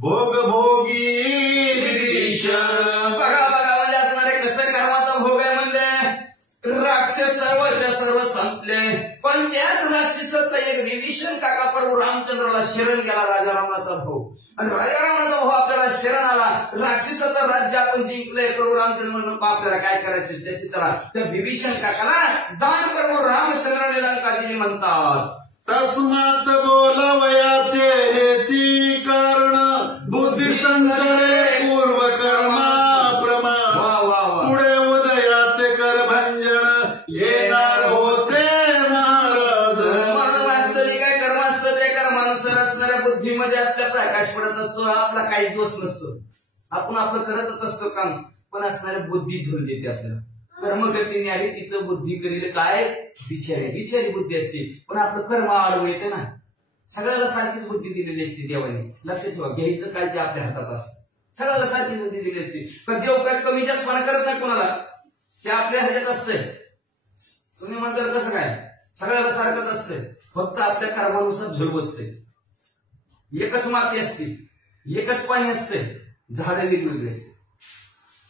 भोग भोगी गिरीश. बघा म्हणजे असणारे कसं कर्माचा भोग आहे म्हणजे राक्षस सर्व संपले. पण त्याच राक्षसात एक विभीषण काका प्रभू रामचंद्राला शरण गेला, राजा रावणाचा भाऊ. आणि राजा रावणाचा भाऊ आपल्याला शरण आला, राक्षसाचं राज्य आपण जिंकलंय, प्रभू रामचंद्र म्हणून आपल्याला काय करायचं त्याची तर त्या विभीषण काकाला दान प्रभू रामचंद्राने लंका दिली म्हणतात. तस्मात बोलवयाचे हेची कारण, बुद्धी संचरे पूर्व कर्मा प्रमा, पुढे उदयात कर भंजन येणार होते महाराज. म्हणून माणसाने काय कर्म असतं ते कर्मानुसार असणाऱ्या बुद्धीमध्ये आपल्या प्रकाश पडत असतो. आपला काही दोष नसतो, आपण आपलं करतच असतो काम, पण असणाऱ्या बुद्धी झोल देते आपल्याला. कर्मगतीने आली तिथं बुद्धी करील काय बिचारी बुद्धी असते, पण आपलं कर्म आडवं येते ना. सगळ्याला सारखीच बुद्धी दिलेली असते देवाने, लक्षात ठेवा. घ्यायचं काय ते आपल्या हातात असतं, सगळ्याला सारखी बुद्धी दिलेली असते. पण देव काय कमी जास्तपणा करत नाही कोणाला, ते आपल्या ह्याच्यात असतंय. तुम्ही म्हणता कसं काय, सगळ्याला सारखंच असतंय, फक्त आपल्या कर्मानुसार झुल बसते. एकच माती असते, एकच पाणी असते, झाडं वेगवेगळी असते.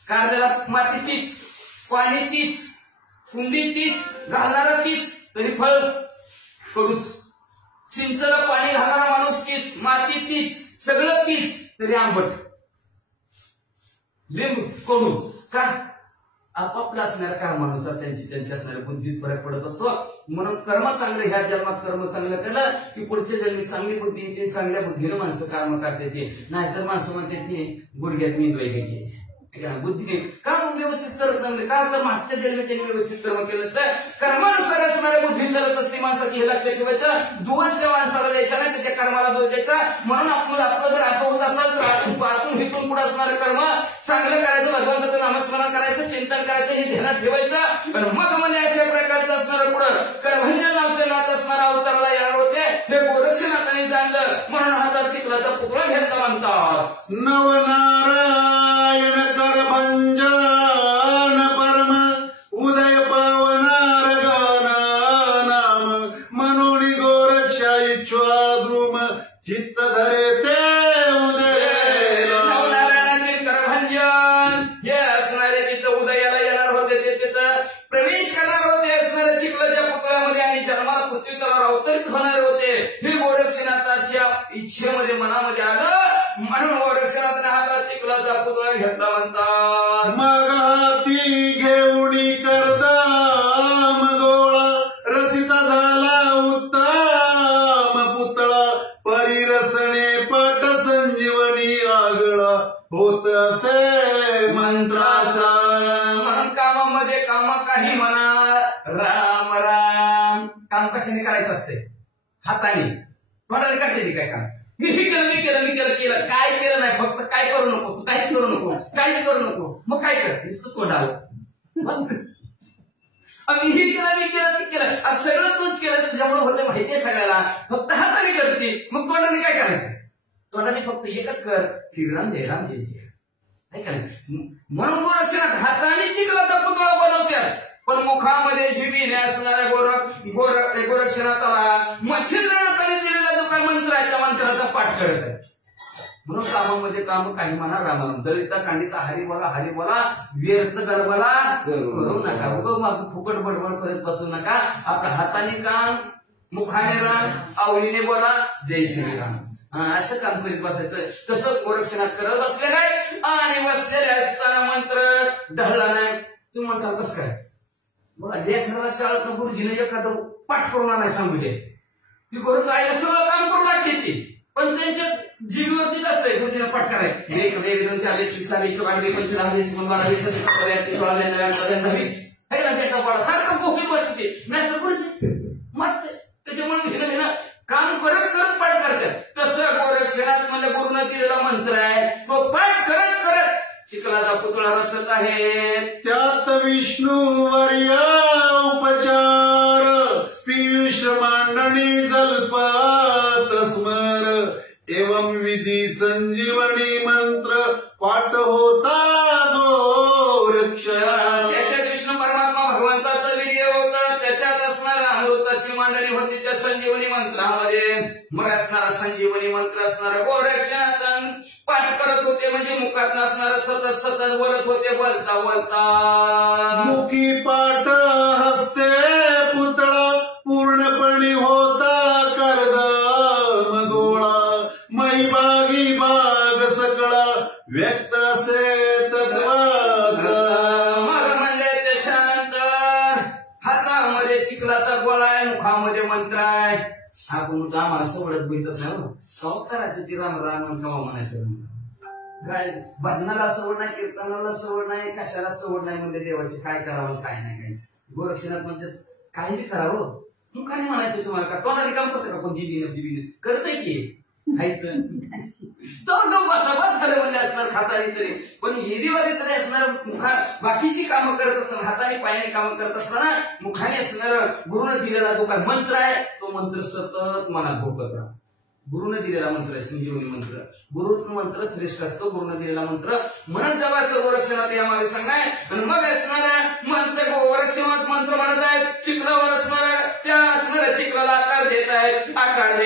कारल्याला माती तीच, पाणी तीच, कुंडी तीच, घालणारा तीच, तरी फळ कडूच. चिंचला पाणी घालणारा माणूस तीच, माती तीच, सगळं तीच, तरी आंबट. लिंब कडू का, आपापल्या असणाऱ्या कर्मानुसार त्यांच्या असणाऱ्या बुद्धीत फरक पडत असतो. म्हणून कर्म चांगलं, ह्या जन्मात कर्म चांगलं केलं की पुढच्या जन्मी चांगली बुद्धी येते. चांगल्या बुद्धीनं माणसं कर्म करते ते, नाहीतर माणसं म्हणते ती गुडघ्यात मीद वैद्य बुद्धीने काम व्यवस्थित करत नव्हते का, तर मागच्या जन्मी त्यांनी व्यवस्थित कर्म केलं असतं. कर्मानुसार असणाऱ्या बुद्धी चालत असते माणसाची, हे लक्षात ठेवायचं. दोष त्या माणसाला द्यायचा नाही, त्याच्या कर्माला दोष द्यायचा. म्हणून आपलं जर असं होत असेल तर आतून हिथून पुढे असणारं कर्म चांगलं करायचं, भगवंताचं नामस्मरण करायचं, चिंतन करायचं, हे ध्यानात ठेवायचं. पण मग म्हणजे अशा प्रकारचं असणारं पुढं करभंजन नामचे नाथ असणारा अवतारला येणार होते, हे गोरक्षनाथांनी जाणलं. म्हणून हातात चिखलाचा पुतळा घेतला म्हणतात. नवनारायण करभंजन परम उदय पावनार गाना नाम, मनोनी गोरक्षा इच्छा द्रुम चित्त धरे ते उदय. नवनारायणातील करभंजन हे असणारे तिथं उदयाला येणार होते, ते तिथं प्रवेश करणार होते असणाऱ्या चिखलाच्या पुतळ्यामध्ये आणि जन्माला पृथ्वी तलावर अवतरित होणार होते. हे गोरक्षनाथाच्या इच्छेमध्ये मनामध्ये आलं पुतळा घेतला म्हणतात. मग हाती घेऊनी करदाम गोळा रचिता झाला उत्तम पुतळा परिरसणे पट संजीवनी आगळा होत असे मंत्राचा. म्हणून कामामध्ये काम काही म्हणा राम राम. काम कशाने करायचं असते? हाताने. तोंडाने करते काय काम? मी केलं काय केलं नाही. फक्त काय करू नको, तू काहीच करू नको. मग काय कर? नुसतं तोंडावर बस. मी केलं सगळं तूच केलं, तुझ्यामुळे होतं माहितीये सगळ्याला. फक्त हाताने करते, मग तोंडाने काय करायचं? तोंडाने फक्त एकच कर, श्रीराम जय राम जय जय. म्हणून गोरक्षणात हाताने चिखलाचा पुतळा बनवतात, पण मुखामध्ये जिभीने असणाऱ्या गोरक्षणाला मच्छिंद्रनाथाने दिलेला जो काय मंत्र आहे त्या मंत्राचा पाठ करत आहे. म्हणून कामामध्ये काम काही म्हणा राम. दलिता कांडिता हरी बोला व्यर्थ गडबला करू नका. मग फुकट बडबड करत बसू नका. आपल्या हाताने काम, मुखाने राम, आवडीने बोला जय श्रीराम. असं काम करीत बसायचं. तसं गोरक्षणात करत बसले नाही आणि बसलेले असताना मंत्र ढळला नाही. तुम्ही म्हणता कसं काय? बघा लेखनाला शाळेत गुरुजीने एखादं पाठ करून आणायला सांगितले. ती गोरच आईला सगळं काम करू लागते ती, पण त्यांच्या जीवीवरतीच असतंय गुरुजीने पाठ करायचे. 1 2 3 4 21 22 24 25 26 27 28 त्याचा पाडा सारखं पोखीत बसते. नाही गुरुजी मग त्याच्यामुळे काम करत करत पाठ करतात. तसं गोरक्षणात म्हणजे गुरुनं दिलेला मंत्र आहे, तो पाठ करत करत चिखलाचा पुतळा रचत आहे. त्यात विष्णू वर्य उपचार पीयूष मांडणी जल्पत स्मर एवं विधी संजीवनी मंत्र पाठ होता गोरक्षण. त्याच्यात विष्णू परमात्मा भगवंताचं वीर्य होतं, त्याच्यात असणारा अमृताची मांडणी होती त्या संजीवनी मंत्रामध्ये. मग असणारा संजीवनी मंत्र असणारा गोरक्षणात पाठ करत होते, म्हणजे मुखात नसणारा सतत बोलत होते. बोलता मुखी पाठ हस्ते पुतळा पूर्णपणे होता करदम गोळा मैबागी बाग सगळा व्यक्त असे तत्वाचा. मग म्हणजे त्याच्यानंतर हातामध्ये चिखलाचा गोळा आहे, मुखामध्ये मंत्र आहे. आपण आम्हाला सवडत भेटत नाही. कवा करायचं ती राम राम कवा म्हणायचं? काय भजनाला सवड नाही, कीर्तनाला सवड नाही, कशाला सवड नाही. म्हणजे देवाचे काय करावं काय नाही. काय गोरक्षणात म्हणजे काही बी करावं मुखाने म्हणायचं. तुम्हाला का तोंडाने काम करतं का कोण? जिबीने करतंय की खायचं तर बसाबाद झालं म्हणजे असणार खाताने तरी, पण हिरीवादी तरी असणार. बाकीची कामं करत असताना हाताने पायाने कामं करत असताना मुखाने असणार गुरुनं दिलेला जो काय मंत्र आहे तो मंत्र सतत मनात भोगत राहा. गुरुनं दिलेला मंत्र आहे संजीवनी मंत्र. गुरु मंत्र श्रेष्ठ असतो. गुरुनं दिलेला मंत्र म्हणत जावा गोरक्षणात यामागे सांगाय. आणि मग असणाऱ्या मंत्र गोरक्षणात मंत्र म्हणत आहेत. चिखलावर असणाऱ्या त्या असणाऱ्या चिखलाला आकार देत आहेत. आकार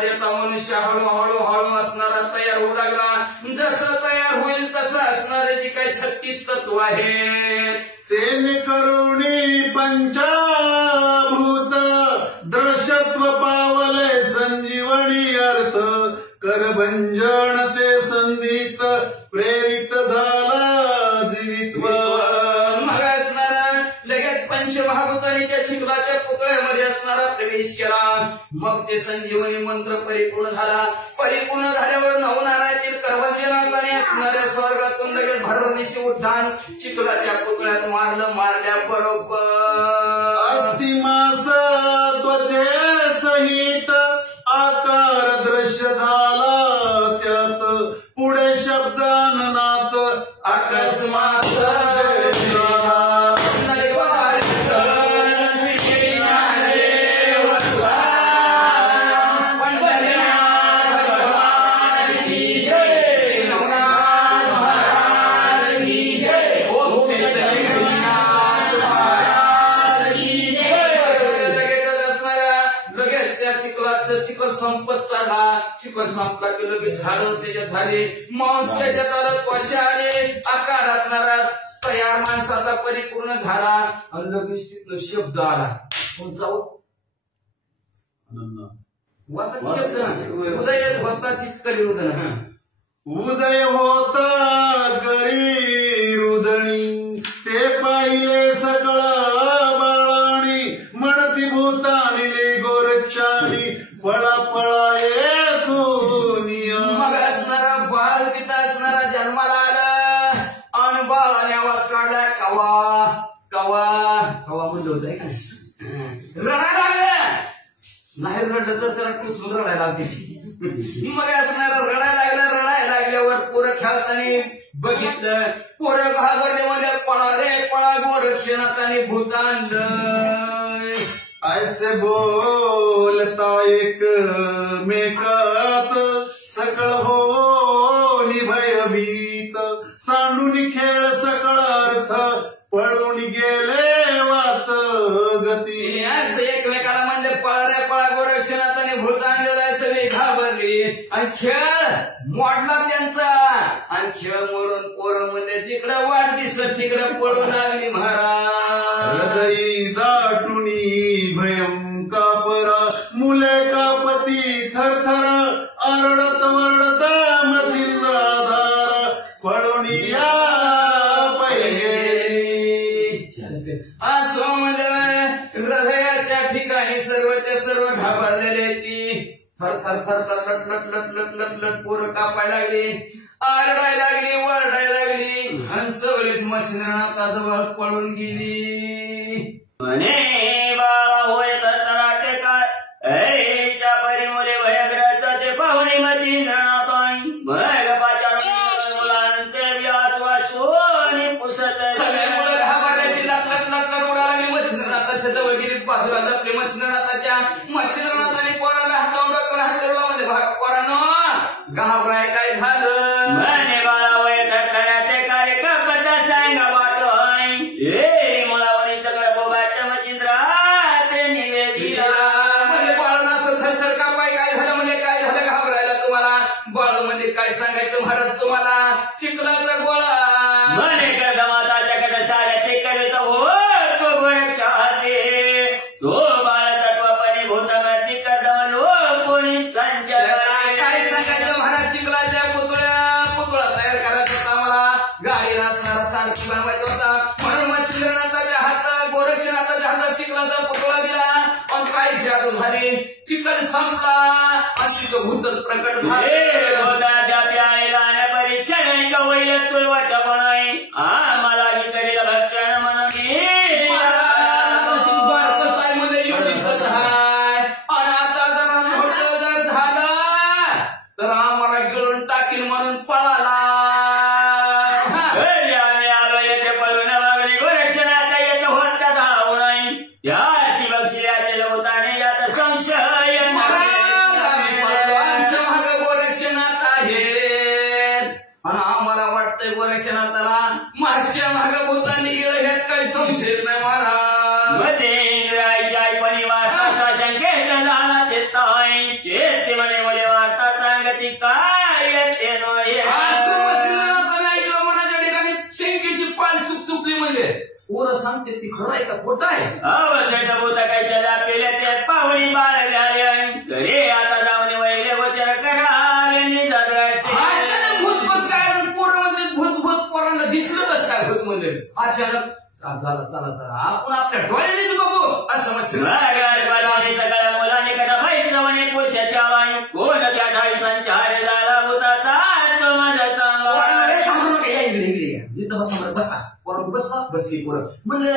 देता मनुष्य हळूहळू असणारा तयार होऊ लागला. जसं तयार होईल तसं असणारे जे काही 36 तत्व आहेत तेने करुणी पंचाभूत दृश्यत्व पावले संजीवनी अर्थ करभंजन ते संधीत प्रेरित झाला जीवित्व. मग असणारा लगेच पंचमहाभूतांनी त्या चिखलाच्या पुतळ्यामध्ये असणारा प्रवेश केला. मग ते संजीवनी मंत्र परिपूर्ण झाला. परिपूर्ण झाल्यावर नवनारायतील करभंजनाने असणाऱ्या स्वर्गातून लगेच भरवणीशी उड्डाण चिखलाच्या पुतळ्यात मारल्या बरोबर अस्तिमास त्वचे सहित आकार दृश्य झाला. त्यात पुढे शब्दाननात अकस्मात चिखल संपत चालला. चिखल संपला की लगेच झाडं त्याच्यात झाले, मांस त्याच्यात आलं, त्वचा आले, आकार असणारा तयार माणसाचा परिपूर्ण झाला. आणि लगेच तिथं शब्द आला. कोणचा? वाचक शब्द उदय होता चित्कली होत ना. उदय होता करी रुदणी ते पाहिले सकळ बाळाणी म्हणती भूतानिले गोरक्षानी पळा पळा येथून मग असणारा बाळ तिथं असणारा जन्माला आला आणि बाळाने आवाज काढला कवा कवा कवा म्हणजे होत आहे का रडायला लागला नाही रडत तर त्याला टुचून रडायला लागते मग असणारा रडायला लागल्यावर पोरं खेळताना बघितलं पोरं घाबरले म्हणजे पळा रे पळा गोरक्षनाथाने भूतान ऐसे बोलता एक मेकात सकळ होली भयभीत सांडून खेळ सकळ अर्थ पळून गेले वात गती असं एकमेकाला म्हणजे पळा रे पळा गोरक्षनाथाने भूतान सगळी घाबरली आणि खेळ मोडला त्यांचा आणि खेळ मोडून पोरं म्हणजे जिकडं वाट दिसत तिकडं पळू लागली महाराज हृदयी दाटुनी भयं कापरा मुले कापती थरथर आरडत वरडता मचिंद्राधार पळून या असो म्हणजे हृदयाच्या ठिकाणी सर्वच्या सर्व घाबरलेले ती थर थर थर थर लट लट लट लट लट लट पोरं कापायला लागली आरडायला लागली वरडायला लागली आणि सगळीच मच्छिंद्रनाथाजवळ पळून गेली म्हणे बाळा होय तराटे काय ऐच्या परिमुले भयग्रस्त ते पाहुणे मच्छिंद्रनाथ मग पाचार मुलांतर व्यासवासोनी पुसत सगळे मुलं घाबरले तिला लट लट लट उडा लागली मच्छिंद्रनाथाच्या जवळ गेली बाजूला लपली मच्छिंद्रनाथाने पोराला हातावर डोक्यावर हात फिरवला म्हणजे पोरानं घाबराय काय झालं म्हणे बाळा होय तराटे काय कपट सांगा वाटोय हे मुलावणी सगळं बोबाट मच्छिंद्रा ते निवेदिला म्हणजे बाळानं असं थरथर कापाय काय झालं म्हणजे काय झालं घाबरायला तुम्हाला बाळ म्हणजे काय सांगायचं महाराज तुम्हाला चिखलाचा गोळा म्हणे कर्दमाताच्याकडे साऱ्या ते करीत हो तो गोरक्षाते तो बाळ तत्वपणे भूतमती कर्दम लोक कोणी संचय काय सांगायचं महाराज चिखलाच्या पुतळा तयार करायचा होता मला गाडीला असणारा सारखी बनवायचा होता म्हणून मच्छिंद्रनाथाच्या हातात गोरक्षनाथाच्या हातात चिखलाचा पुतळा दिला पण काय जादू झाली चिखल संपला आणि तिथं भूत प्रकट झाले गोदाच्या प्यायला न परिचय गवैल तुलवट पण आम्हाला करील भक्षण म्हणून मध्ये एवढी सत आहे आणि आता जरा मोठं जर झालं तर आम्हाला गिळून टाकील म्हणून पळाला आलो येते पळून मागणी गोरक्षणात येत होता धावू नाही या शिवशिऱ्याचे लवताने यात संशय आमच्या माग गोरक्षनाथ आहेत आणि आम्हाला वाटतंय गोरक्षनाथाला मागच्या माग भूतांनी गेलं ह्यात काही संशय नाही महाराज मधेंद्राई पण वार्ता शंकेत झाला चेताय चेते म्हणे मुले वार्ता सांगती काय ते नये असं मच्छिंद्रनाथाने ऐकलं मनाच्या ठिकाणी शंकेची पाल चुकली म्हणजे पोरं सांगते ती खरं आहे का खोटं आहे अवचट भूत काही चला केले ते पाहुणी बाळ झाले तरी आता जाऊन वैले वचन कराले अचानक भूत बस काय पोरं म्हणजे भूत पोरांना दिसलं बस काय भूत म्हणजे अचानक चला आपण आपल्या डोळ्यानेच बघू असं मच्छिंद्रनाथ सगळ्या मुलांनी कदा माहिती म्हणे पोषाच्या वाई कोण त्या ठाई संचार झाला भूताचा तो माझा सांगा जिथं बसा पोरं बसली पोरं म्हणजे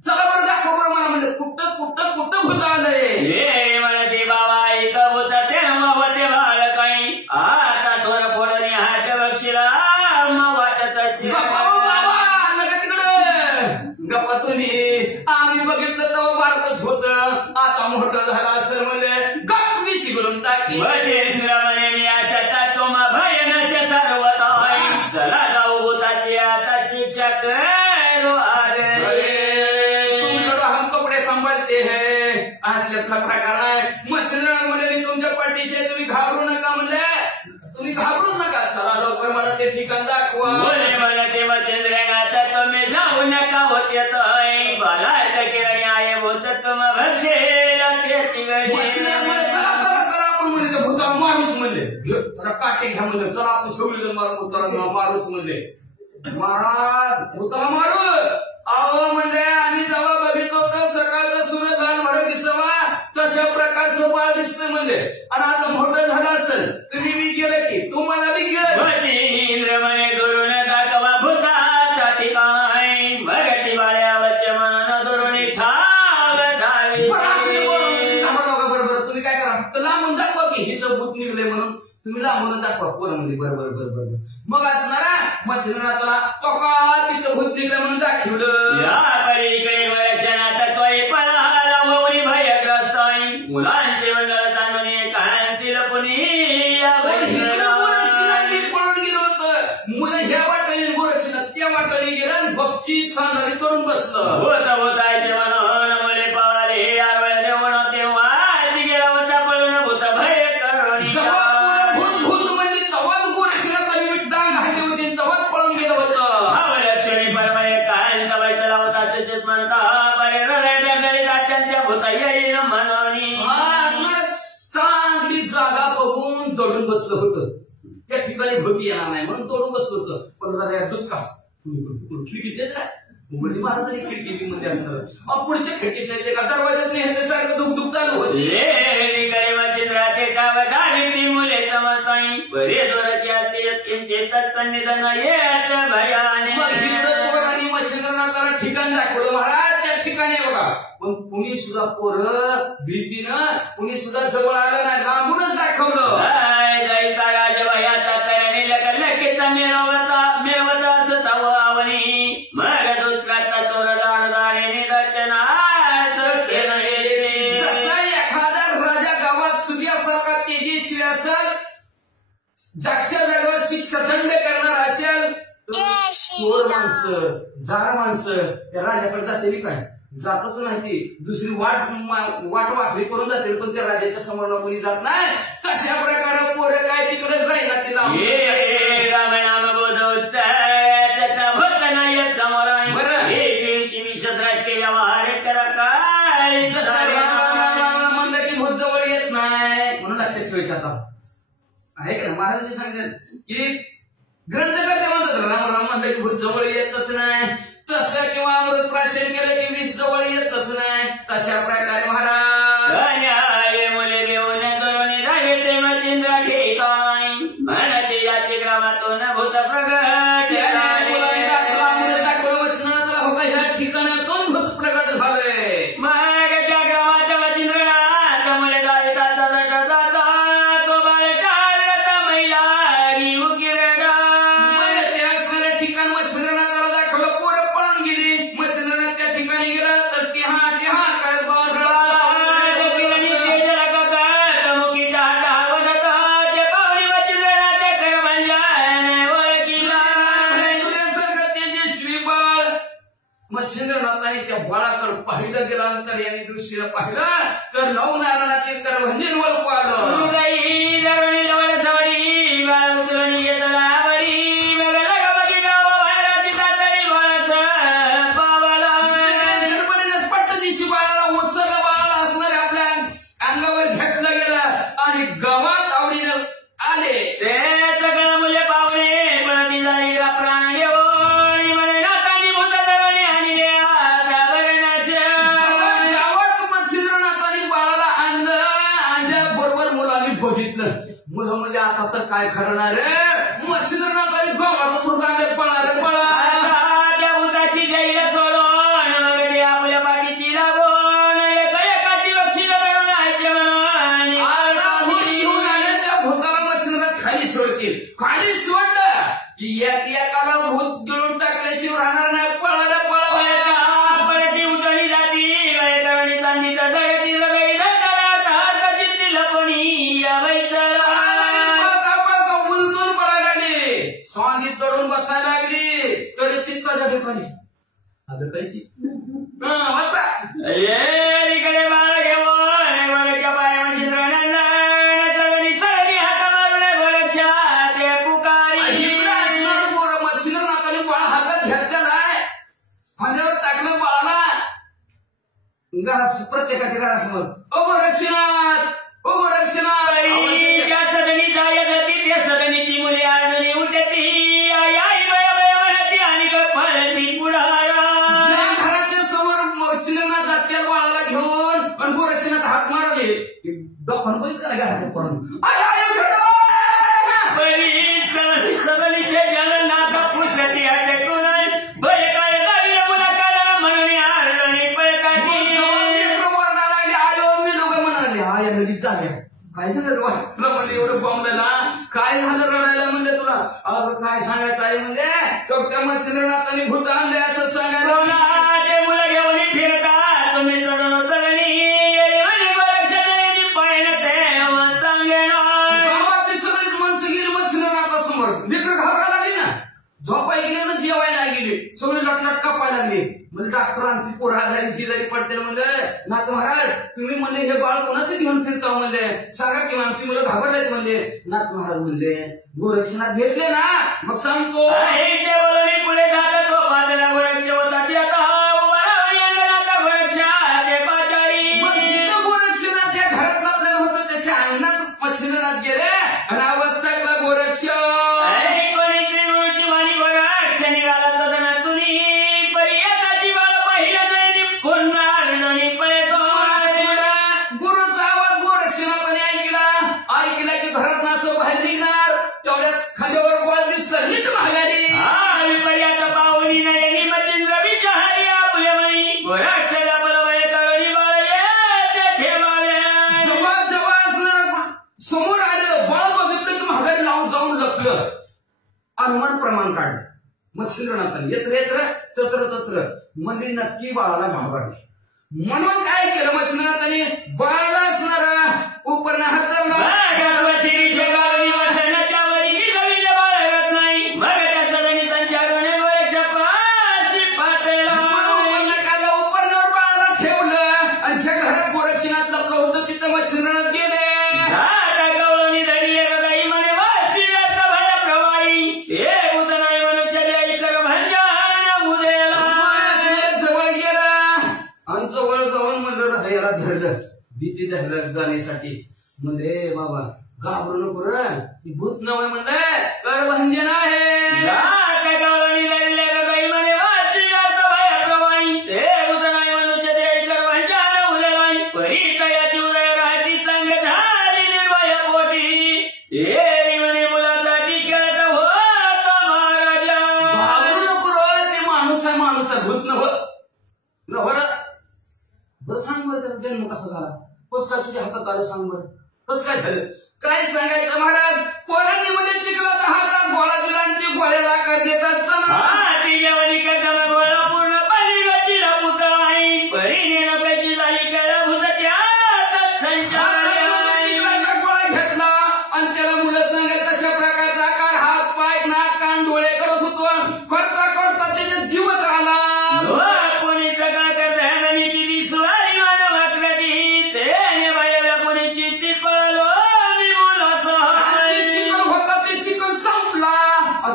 चला बरं दाखव बरं मला म्हणजे कुठं भूत आलंय हे म्हणते बाबा एक भूत ते नवते बाळ काही आता थोर पोरणी हात बक्षीला वाटत गप्पा तुम्ही आम्ही बघितलं तेव्हा बारकच होत आता मोठं झालं असं म्हणजे गप्प दिशी करून टाकी मजेंद्र म्हणे मी आता तो भय नसे सर्वत चला जाऊ भूताची आता शिक्षा करो हम कपडे सांभाळते है असल्यातला प्रकार आहे मच्छिंद्रनाथ म्हणजे तुमच्या पाठीशी तुम्ही घाबरू नका म्हणजे तुम्ही घाबरू नका चला लवकर मला ते ठिकाण दाखवा बोले मला ते मच्छिंद्रनाथ तुम्ही जाऊ नका होत येत बाला किरणी आहे होत तुम भक्षेला त्याची गडी चला आपण म्हणले तर भूताला मारूच म्हणले, जरा काटे घ्या म्हणले, चला आपण सगळेजण मारू भूताला मारूच म्हणले. महाराज भूताला मारू अहो म्हणजे आम्ही जेव्हा बघितलं होतं सकाळचं सूर्य दान म्हणत दिसावा तशा प्रकारचं बाळ दिसतं म्हणले. आणि आता मोठं झालं असेल तुम्ही मी गेलं की तुम्हाला बी गेलं इंद्र म्हणे दुरून दाखवा भूताचा ठिकाण भगती बाळ्यावरचे मन दुरून ठाव धावी. बरोबर तुम्ही काय करा फक्त लांबून दाखवा की ही तर भूत निघले म्हणून तुम्ही लांबून दाखवा पोरं म्हणजे बरोबर मग असणारा मच्छिंद्रनाथाला टोका तिथं भूत निघलं म्हणून दाखवलं. या पलीकडे वचनात त्वयी पळाला होऊन भयग्रस्त मुलांचे मंडळ सांगणे कांतील पुनी पळून गेलो होतं मुलं ह्या वाटाने गोरक्षिणा त्या वाटाने गेलं आणि बक्षी सांगारी करून बसलं. भूतायचे म्हणून मुले पळाले आरवळ देऊन तेव्हा गेला होता पळून भूत भय करून भूत म्हणजे तवाच गोरक्षिणा तरी डांग घातली होती तवाच पळून गेलं होतं. लक्ष्मी परमय कांत व्हायचा होता सचित म्हणता बरे हृदय भूता येईल म्हणून चांगली जागा बघून दडून बसलं होतं. त्या ठिकाणी भूत येणार नाही म्हणून दडून बसलं होतं. पण दादा दुचकास खिडकीत येत काय उघडी मारत तरी खिडकी मध्ये असणार पुढच्या खिडकीत नाही ते का दरवाज्यात नाही सारखं दुख चालू होते. मुले समजताई बरे जोराची असते निधन येत भयाने आणि मच्छिंद्रनाथाला ठिकाण दाखवलं महाराज त्या ठिकाणी बघा. पण कुणी सुद्धा पोरं भीतीनं कुणी सुद्धा जवळ आलं नाही लांबूनच दाखवलं. राजभयाचा तयारी लगेच मिळवत असत आवणी मग दुष्काळाचा चोरदार निदर्शनात जसा एखादा राजा गावात सूर्यासारखा तेजस्वी असेल जागच्या जागेवर शिक्षा दंड करणार असेल चोर माणसं जार माणसं त्या राजाकडे जाते काय जातच नाही दुसरी वाट वाकडी करून जाते पण त्या राजाच्या समोर कोणी जात नाही. तशा प्रकारे पोरं काय तिकडे जाईना तिला रामनाम बोधवत नाही समोर व्यवहार करा काय म्हणलं की भूत जवळ येत नाही म्हणून लक्षात ठेवायचं. आता आहे का महाराजांनी सांगतात की ग्रंथकर्ते म्हणतात राम राम म्हणलं की भूत जवळ येतच नाही तसं किंवा अमृत प्राशन केलं की विष जवळ येतच नाही. तशा प्रकारे महाराज मुले बेऊन करून राहिले मचिंद्र ठिकाण म्हणते याचे ग्रामातून भूत प्रगट दाखवलं वचनाला हो का ह्या ठिकाणातून भूत प्रगट झालंय. मग त्या गावात मचिंद्रनाथ मुले जाता जाता तो बाळ टाळता महिला घेऊ किरडा त्या साऱ्या ठिकाण मच्छिंद्रनाथाला दाखवलं पोरं पळून गेली. मच्छिंद्रनाथ त्या ठिकाणी गेला तर टिहा करत मच्छिंद्रनाथाने त्या बाळाकडे पाहिलं गेल्यानंतर यांनी दृष्टीला पाहिलं तर नऊ नारायणाचे तर वंदीवर पाहिलं. पट्टदिशी बाळाला उचललं बाळाला असणारे आपल्या अंगावर घेतलं गेलं आणि गावात आवडीनं आले. ते सगळं मुले पावले पळती जाई प्राण बघितलं मुलं म्हणजे आता तर काय करणार रे मच्छिंद्रनाथाने गावात भूताने पळा त्या भूताची गाईला सोडून वगैरे आपल्या पाठीची लागून एकाची लक्षी आणायचे म्हणून घेऊन आले त्या भूताला मच्छिंद्रनाथ खाली सोडतील. खाली सोडलं की एकाला भूत गिळून टाकल्याशिवाय राहणार नाही. पळायला पळती उठली जाती वैतरणी चांदीचा जगती जगई उलटून पळायला लागली स्वांगीत दडून बसायला लागली तरी चित्ताच्या ठिकाणी अगं काही वाचा इकडे बाळ घेऊन पाय म्हणजे हात मारून भरच्या ते पुकारी मच्छिंद्रनाथाने बाळा हातात घेतलेला आहे खांद्यावर टाकलं बाळाला घरास प्रत्येकाच्या घरासमोर अ गोरक्षनाथ ओ गोरक्षणा या सदनी जाय जाती त्या सदनीची मुले आडणी उठती आई आई बया बया म्हणती आणि पळती पुढारा घराच्या समोर चिन्हनाथ जात्या बाळाला घेऊन पण गोरक्षणात हात मारले डॉक्टर बघितलं घरात पडून सदनीचे जगन्नाथ पुसती अटकून बरे काय गावी मुलाकाला म्हणून आडणी पळताती आयो मी लोक म्हणाले हा या नदीत चालल्या काय सांगत तुला म्हणजे एवढं बॉम्बलं ना काय झालं रडायला म्हणजे तुला अगं काय सांगायचं आहे म्हणजे डॉक्टर मत्स्यनाथांनी भूत आणले असं सांगायला ते मुलं घेऊन फिरता तुम्ही चढून चढणी पाहिलं तेव्हा सांगेन गावातली सगळीच माणसं गेली मत्स्यनाथासमोर लेकर घाबरायला लागली ना झोपाय गेले ना जेवायला गेली सगळे लटलट कापायला लागले म्हणजे डॉक्टरांची पोरा झाली ही जरी पडते म्हणजे नाथ महाराज तुम्ही म्हणले हे बाळ कोणाचं घेऊन फिरता म्हणले सांगा की आमची मुलं घाबरलेत म्हणले नाथ महाराज म्हणले गोरक्षणात भेटले ना मग सांगतो पुढे जाता तो पादला गोरक्ष होता ते आता गोरक्षणात या घरात आपल्याला होतं त्याच्या अंगणात मच्छिंद्रनाथ गेले आणि आवाज टाकला गोरक्ष गुरुचा आवाज गोरक्षनाथाने ऐकला की घरात असं बाहेर निघणार तेवढ्यात खांद्यावर बॉल दिसला नीट माघारी पाहुणी नाही मच्छिंद्र विचारी आपल्या मणी गोरक्षला बलवय कळणी समोर आलं बाळ बघितलं की माघारी लावून जाऊन लपलं अनुमान प्रमाण काढलं मच्छिंद्रनाथाने येत्र येत्र तत्र तत्र म्हणजे नक्की बाळाला घाबरले म्हणून काय केलं मच्छिंद्रनाथाने बाळाला असणारा उपरना हाताला भीती धरलं जाण्यासाठी म्हणजे बाबा घाबरू नको रे ती भूत नवय म्हणते करभंजन आहे माणूस आहे माणूस आहे भूत नव बरं सांग बरं त्याचा जन्म कसा झाला कसं काय तुझ्या हातात आलं सांग बरं कसं काय झालं काय सांगायचं महाराज पोरांनी मध्ये चिकला तर हातात गोळा दिला आणि ते गोळ्याला आकार देत असताना गोळा पूर्ण पाणी पुतळाई परिणी झाली गोळा घेतला आणि त्याला मुलं सांगायचं तशा प्रकारचा आकार हात पाय नाक कान डोळे करत होतो करता करता त्याच्या जीवच आला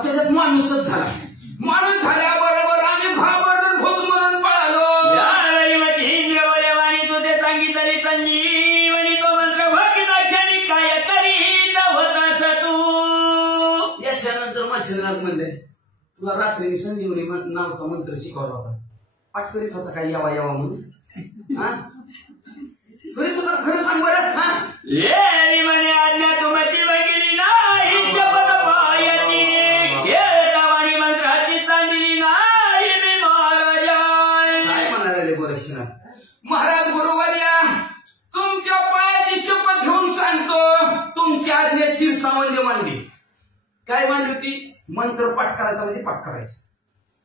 त्याच्यात माणूसच झाला माणूस झाल्याबरोबर आम्ही घाबरून भूतमधून पळालो इंद्रवाणी तुझे सांगितले संजीवनी तो मंत्र भक्ताक्षणी काय करीत होतास तू याच्यानंतर मच्छिंद्रनाथ म्हणले तुला रात्री संजीवनी नावाचा मंत्र शिकवला होता पाठ करीत होता काय यावा यावा म्हणून हा करीत होता खरं सांग बरं हा ये म्हणे आज्ञा तुमची बघितली नाही शपथ पायाची खेळतावाणी मंत्राची चांदली नाही मी महाराजा काय म्हणाले गोरक्षनाथ महाराज गुरुवर्या तुमच्या पायाची शपथ घेऊन सांगतो तुमची आज्ञा शिरसावंदी मांडली काय मांडली होती मंत्र पाठ करायचा म्हणजे पाठ करायचं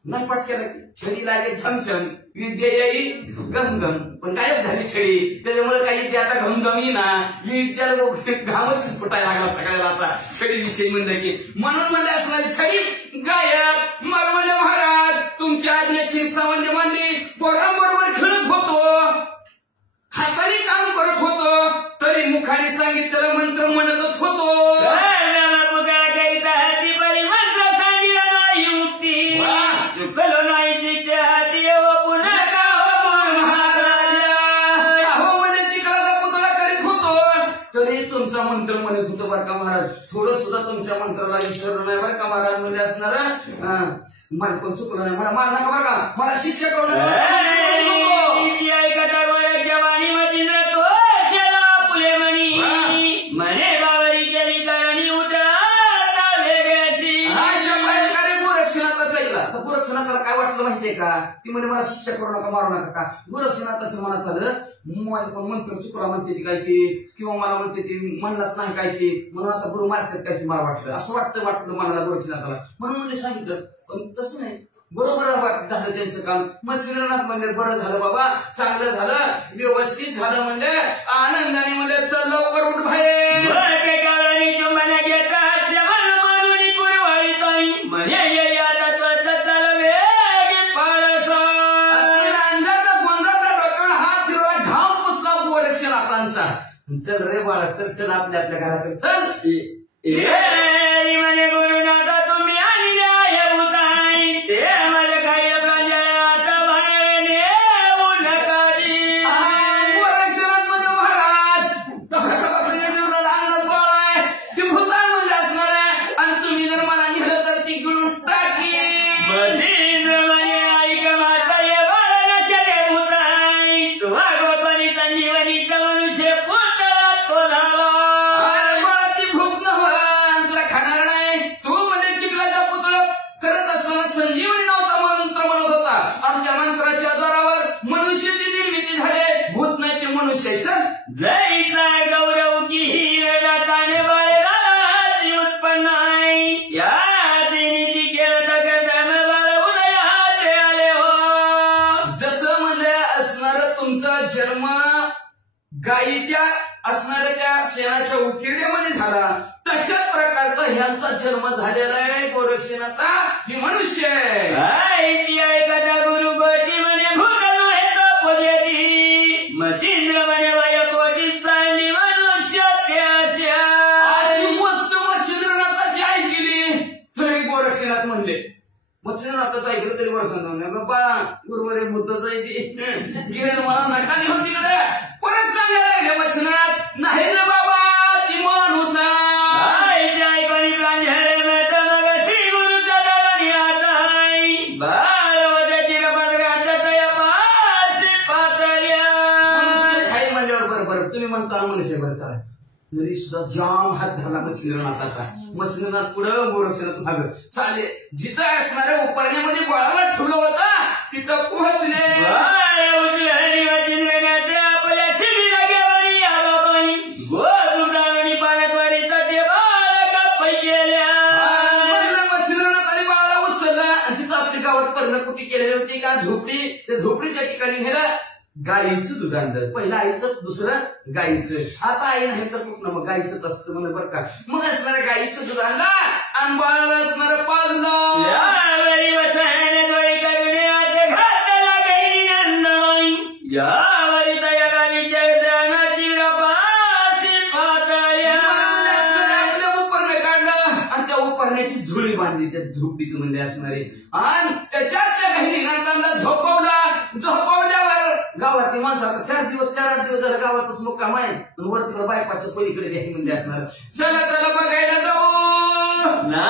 नाही पाठ केला की छडी लागे छमछम विद्या येईल गमगम पण गायब झाली छडी त्याच्यामुळे काही ते आता घमघमी ना ही त्याला घामच फुटायला लागला सगळ्याला आता छडी विषयी म्हणलं की म्हणून म्हणजे असणारी छडी गायब मग म्हणजे महाराज तुमची आज्ञा शिरसावंदी मांडली पोरांबरोबर खेळत होतो हाताने काम करत होतो तरी मुखाने सांगितलेलं मंत्र म्हणतच होतो महाराज थोडं सुद्धा तुमच्या मंत्राला विसरलं नाही बरं का महाराज म्हणजे असणार माझं पण चुकलं नाही मला मान नका बघा मला शिष्य करून ऐकता गोऱ्याच्या वाणी मचिंद्र तो फुले म्हणी म्हणे बावरी केली करणी उठा वेगळ्याशी गोरक्षनाथाचा ऐकला तर गोरक्षनाथाला काय वाटलं माहितीये का ती म्हणे मला शिक्षा करू नका मारू नका का गोरक्षनाथाच्या मनात आलं माझं पण मंत्र चुकला म्हणते ती काय की किंवा मला म्हणते ती म्हणलाच नाही काय की म्हणून आता गुरु मारतात काय की मला वाटलं असं वाटलं मला गोरक्षनाथाला म्हणून म्हणजे सांगितलं पण तसं नाही बरोबर झालं त्यांचं काम मच्छिंद्रनाथ म्हणले बरं झालं बाबा चांगलं झालं व्यवस्थित झालं म्हणले आनंदाने म्हणले चल लवकर उठ बाहेर चल रे बाळा चल चल आपल्या आपल्या घराकडे चल म्हणे गुरुनाथा तुम्ही आणल्या भूताई ते मला काही प्रांजळात बाहेर नेऊ नकारी महाराज अंगात बाळ आहे ती भूतान म्हणजे असणार आहे आणि तुम्ही जर मला नेलं तर ती गिळून टाकी मचिंद्र म्हणे ऐक माता ये बाळाला चले भूताई तुझा गोपनी संजीवनीचा मनुष्य पुतळा तो झाला संजीवनी नावाचा मंत्र म्हणत होता आणि त्या मंत्राच्या द्वारावर मनुष्याची निर्मिती झाली भूत नाही ते मनुष्याचं जैसा गौरव की हिरडाताने बाळराची उत्पन्न आहे याची नीती केलं तर बाळ उदयात आले हो जसं म्हणजे असणार तुमचा जन्म गायीच्या असणाऱ्या त्या शेणाच्या उकिरड्यामध्ये झाला तशाच प्रकारचा ह्यांचा जन्म झालेला आहे गोरक्षनाथा ही मनुष्य आहे कथा गुरु कोटी म्हणे भूकलू हे पोलेटी मचिंद्र म्हणे वय कोटी सांडली मनुष्य अशी मस्त मच्छिंद्रनाथाची ऐकली तरी गोरक्षनाथ म्हणले मच्छिंद्रनाथाचं ऐकलं तरी गोरक्षनाथ बाबा गुरुवारे बुद्धच आहे ती गिरेल मला नका घेऊन तिकडे परत सांगायला लागले मच्छिंद्रनाथ नाही रे बाबा ती माणूस तुम्ही म्हणता मनुष्य बरं चालेल तरी सुद्धा जाम हात धरला मच्छिंद्रनाथाचा मच्छिंद्रनाथ पुढं गोरक्षनाथ मागं चाले जिथं असणाऱ्या उपरण्यामध्ये गोळाला ठेवलं होतं तिथं पोहोचले आपल्या शिबिरा घेऊन आलो गोदुडावणी पाण्याद्वारे ते बाळा पैकेल्या मच्छिंद्रनाथ आणि बाळाला उचलला जिथं आपली गावात पर्णकुटी केलेली होती का झोपडी त्या झोपडीच्या ठिकाणी नेलं गाईचं दूध आणलं पहिलं आईचं दुसरं गाईचं आता आई नाही तर कुठलं मग गाईचंच असतं म्हणून बरं का मग असणाऱ्या गाईचं दूध आणलं आणि बाळाला असणारं पाजलं यावरी तया गावीच्या जानाची आपल्या उपरणे काढलं आणि त्या उपरण्याची झोळी बांधली त्या झोपडीत म्हणजे असणारे आणि त्याच्यात त्या बहिणीनाथांना झोपवल्यावर गावातली माणसं आता 4-8 दिवस झालं गावातच मुक्काम आहे वर तिकडे बायपाच्या पलीकडे घ्यायची म्हणजे असणार चला चला बघायला जाऊ ना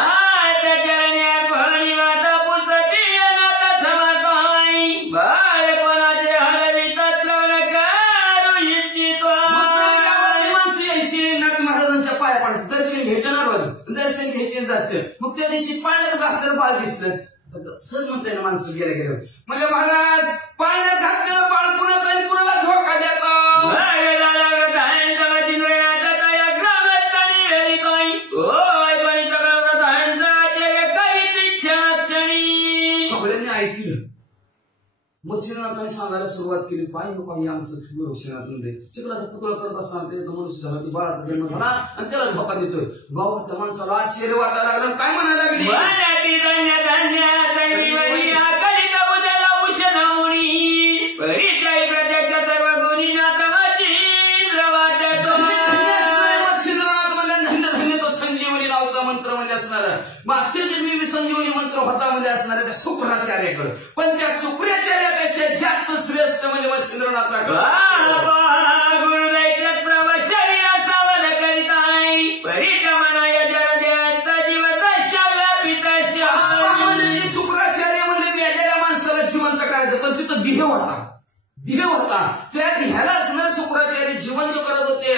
त्याच्या भणी माता पुस्तकी अनाथ समकाई बाळ कोणाचे हलवी तत्व करू इच्छितो गावातली माणसं यायची नाथ महाराजांच्या पाया पडायचं दर्शन घ्यायचं ना रोज दर्शन घ्यायचे जायचं मग त्या दिवशी पाण्यात घातलं बाळ दिसलं सहज म्हणते ना माणसं गेल्या म्हणजे महाराज पाण्यात घातलेलं बाळ कुणाचा कुणाला धोका देतो सगळ्यांनी ऐकलं मच्छिंद्रनाथांनी सांगायला सुरुवात केली पाहिजे आमचं गोरक्षनाथ म्हणजे चिखलाचा पुतळा करत असताना ते मनुष्य झाला ती बाळाचा जन्म झाला आणि त्याला धोका देतोय गावातल्या माणसाला आश्चर्य वाटायला लागलं काय म्हणायला लागली संजीवनी नावाचा मंत्र म्हणजे असणार मागच्या जन्मी संजीवनी मंत्र होता म्हणजे असणार त्या शुक्राचार्याकडे पण त्या शुक्राचार्यापेक्षा जास्त श्रेष्ठ म्हणजे मच्छिंद्रनाथाकडे गुरुदैत्य शरीर सावध करीत आहे परिक्रमण दिव्य होता. त्या ह्याला असणारे शुक्राचार्य जिवंत करत होते,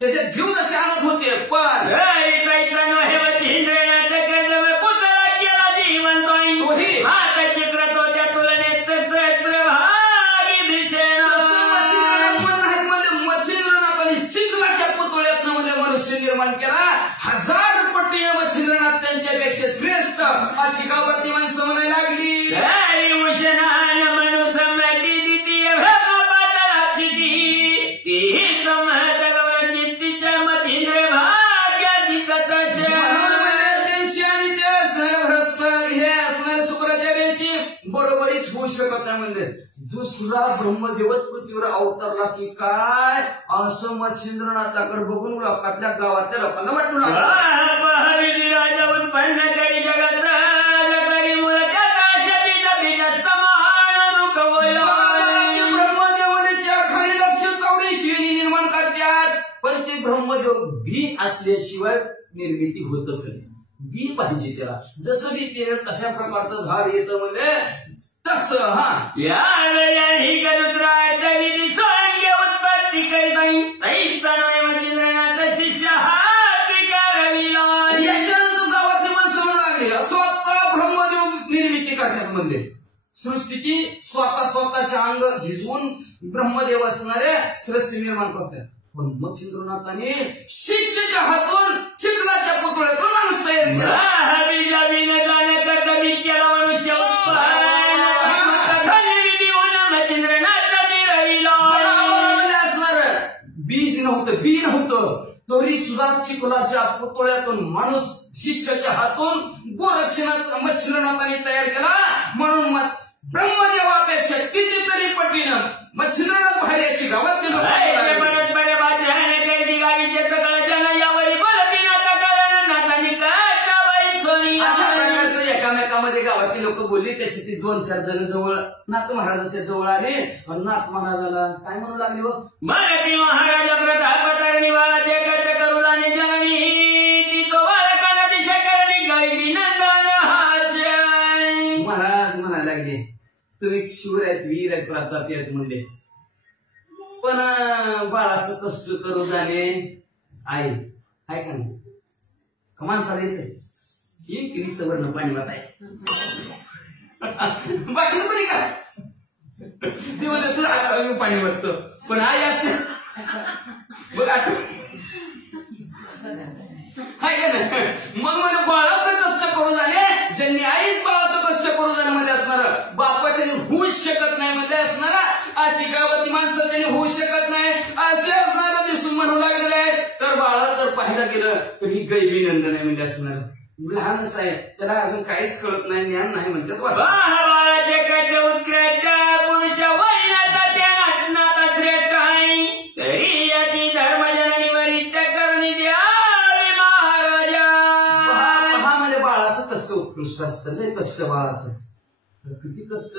त्याचे जीव नसे आणत होते. पण मनुष्य निर्माण केला. 1000 पटी मच्छिंद्रनाथ त्यांच्यापेक्षा श्रेष्ठ अशी गावातली माणसं म्हणायला लागली. बरोबरीच होऊ शकत नाही. म्हणजे दुसरा ब्रह्मदेवच पृथ्वीवर अवतरला की काय असं मच्छिंद्रनाथाकडे बघून लोकातल्या गावातल्या लोकांना वाटू लागलं. ब्रह्मदेवाच्या खाली लक्ष 84 निर्माण करतात, पण ते ब्रह्मदेव बी असल्याशिवाय निर्मिती होतच नाही. बी पाहिजे त्याला. जसं बी पेरेल तशा प्रकारचं झाड येतं म्हणजे तसं. उत्पत्ती याच्यानंतर गावातली माणसं म्हणू लागली स्वतः ब्रह्मदेव निर्मिती करतात. म्हणजे सृष्टीची स्वतःच्या अंग झिजवून ब्रह्मदेव असणारे सृष्टी निर्माण करतात. पण मच्छिंद्रनाथाने शिष्याच्या हातून चिखलाच्या पुतळ्यातून माणूस तयार केला. बी नव्हतं तरी सुद्धा चिखलाच्या पुतळ्यातून माणूस शिष्याच्या हातून गोरक्षनाथ मच्छिंद्रनाथाने तयार केला. म्हणून ब्रह्मदेवापेक्षा कितीतरी पटीनं मच्छिंद्रनाथ भारी अशी गावातली लोक एकामेकामध्ये गावातली लोक बोलली. त्याची ती 2-4 जण जवळ नाथ महाराजांच्या जवळ आले. नाथ महाराजाला काय म्हणू लागले बघ. मराठी महाराजा प्रताप निवाळाचे कट करू जाणे जननी ती तो बाळकाला दिशा करणी गायली नंदन हास्य. महाराज म्हणायला लागले तुम्ही शूर आहेत, वीर आहेत, प्रतापी आहेत म्हणले, पण बाळाचं कष्ट करू जाणे आहे का नाही. माणसाला येते एक निस्तवरनं पाणी वाट आहे बाकी पण का ते म्हणत तुला पाणी वाटतं, पण आई असेल बघ आठव काय का नाही. मग म्हणजे बाळाचं कष्ट करू जाणे ज्यांनी आईच बाळाचं कष्ट करू जाणे मध्ये असणार, बापाच्याने होऊच शकत नाही मध्ये असणारा अशी गावातली माणसं त्यांनी होऊ शकत नाही असे असणारं दिसून म्हणू लागलेलं आहे. तर बाळा तर पाहायला गेलं तर ही गैबी नंदन आहे म्हणजे असणार. लहानच आहे, त्याला अजून काहीच कळत नाही, ज्ञान नाही म्हणतात. बाळाचे कट उत्कृष्ट पुरुषा वैनाचा त्या नाता श्रेष्ठ आहे तरी याची धर्मजननी वरिष्ठ करणी द्यावी महाराजा. हा म्हणजे बाळाचं कष्ट उत्कृष्ट असतं. नाही कष्ट बाळाचं किती कष्ट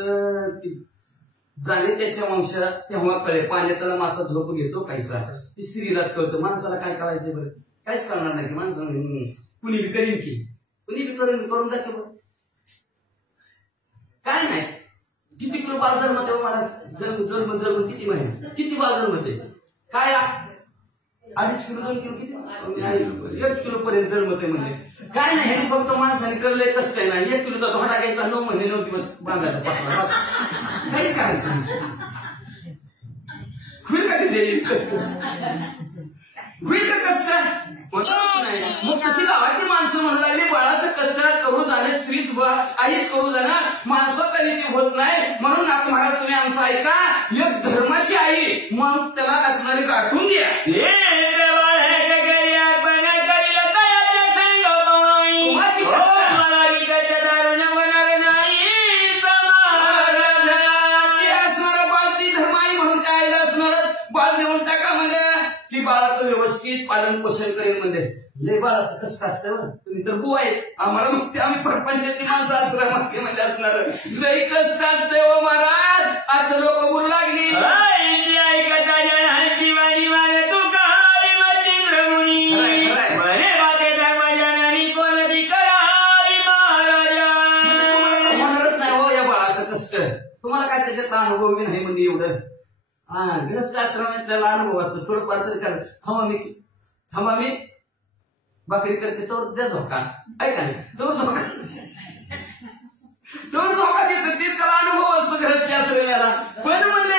जाणे त्याच्या वंशाला तेव्हा कळे. पाण्यातला मासा झोप घेतो काहीसा ती स्त्रीलाच कळतं, माणसाला काय कळायचं बरं, काहीच कळणार नाही. माणसाला कुणी बी करीन की कुणी बी करून जाते काय नाही. किती किलो बाल जन्मते महाराज, जन्म किती महिने किती बाल जन्मते काय 2.5 किलो 2 किलो किती 1 किलो पर्यंत जन्मते म्हणजे काय नाही. हे फक्त माणसाने करले कष्ट आहे ना. 1 किलोचा धोडा घ्यायचा 9 महिने 9 दिवस बांधायचा पाठवा बस, काहीच करायचं होईल का तिथे कष्ट होईल का कष्ट नाही. मग तशी गावातली माणसं म्हणू लागली बाळाचं कष्ट करू जाणे स्त्रीच आईच करू जाणं माणसाचा नीती होत नाही. म्हणून नाथ महाराज तुम्ही आमचं ऐका, एक धर्माची आई मग त्याला असणारी गाठून द्या. व्यवस्थित पालन पोषण करेल म्हणजे लय बाळाचं कष्ट असतं. तुम्ही तर बुवा आहे आम्हाला मग आम्ही प्रपंचातली माणसं आश्रमात म्हणजे असणार लय कष्ट असते हो महाराज असं लोक बोलू लागली. होणारच नाही हो या बाळाचं कष्ट. तुम्हाला काय त्याच्यातला अनुभव बी नाही म्हणजे एवढं गृहस्थ आश्रमातला अनुभव असतो थोडंफार तरी कर थांबा मी भाकरी करते तर द्या धोका ऐका नाही तो धोका देतो ते त्याला अनुभव असतो गृहस्थी आश्रमाला पण म्हणजे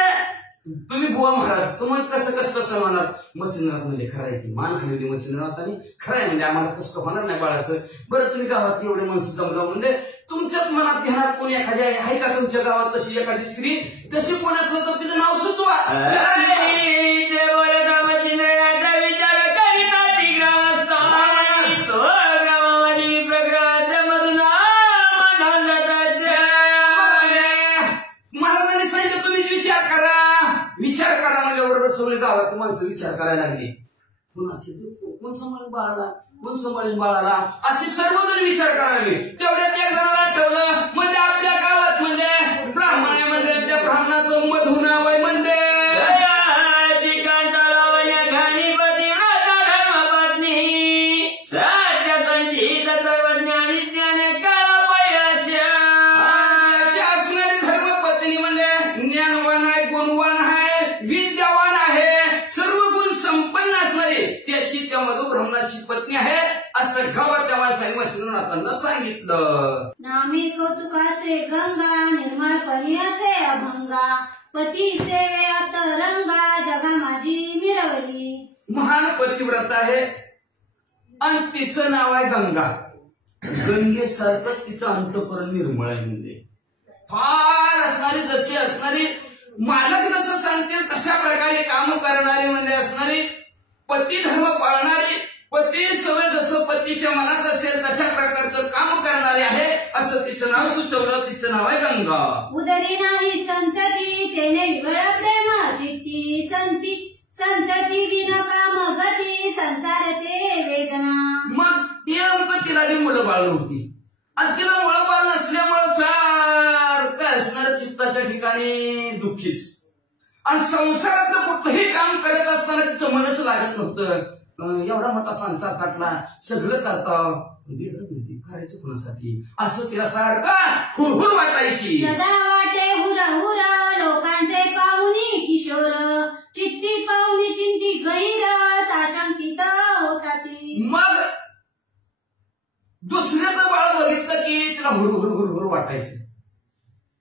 तुम्ही बुवा महाराज तुम्हाला कसं कसं होणार मच्छिंद्रनाथ म्हणजे खरं आहे की मान हलवली मच्छिंद्रनाथांनी खरं आहे म्हणजे आम्हाला कष्ट होणार नाही बाळाचं बरं तुम्ही गावात एवढे माणसं जमलं म्हणजे तुमच्याच मनात ध्यानात कोणी एखादी आहे का तुमच्या गावात तशी एखादी स्त्री तशी कोण असलं तर तिचं नाव सुचवा विचार करा म्हणजे बरोबर सगळे गावात माणसं विचार करायला लागली कुणाचे कोण सांभाळून बाळाला कोण सांभाळून बाळाला असे सर्वजण विचार करायला लागले तेवढ्यात एक जणाला आठवलं म्हणजे आपल्या गावात म्हणजे ब्राह्मण आहे म्हणजे त्या ब्राह्मणाचं मधु नाव आहे म्हणजे ब्राह्मणाची पत्नी आहे असं गावात त्या माणसाने मच्छिंद्रनाथांना सांगितलं नामी कौतुकाचे गंगा निर्मळ पणी असे अभंगा पती सेवेत रंगा जगा माझी मिरवली महान पतिव्रत आहे आणि तिचं नाव आहे गंगा गंगेसारखंच तिचं अंतःकरण निर्मळ आहे म्हणजे फार असणारी जशी असणारी मालक जसं सांगतील तशा प्रकारे काम करणारी म्हणजे असणारी पती धर्म पाळणारी पती सवय जसं पतीच्या मनात असेल तशा प्रकारचं काम करणारे आहे असं तिचं नाव सुचवलं तिचं नाव आहे गंगा उदरी नाही संतती तेने विवळ प्रेम चित्ती संतती विन काम गती संसार ते वेदना मग ती अंक तिला बी मुलं बाळ नव्हती आणि तिला मुलं बाळ नसल्यामुळं सारखं असणार चित्ताच्या ठिकाणी दुःखीच आणि संसारात कुठलंही काम करत असताना तिचं मनच लागत नव्हतं एवढा मोठा संसार काटला सगळं करता करायचं कोणासाठी असं तिला सारखं हुरहुर वाटायची सदा वाटे हुर हुर लोकांचे पाहुणी किशोर चित्ती पाहुणी चिंती गैर साशंकित होता ती मग दुसऱ्याचं बाळ बघितलं की तिला हुरहुर हुरहुर वाटायचं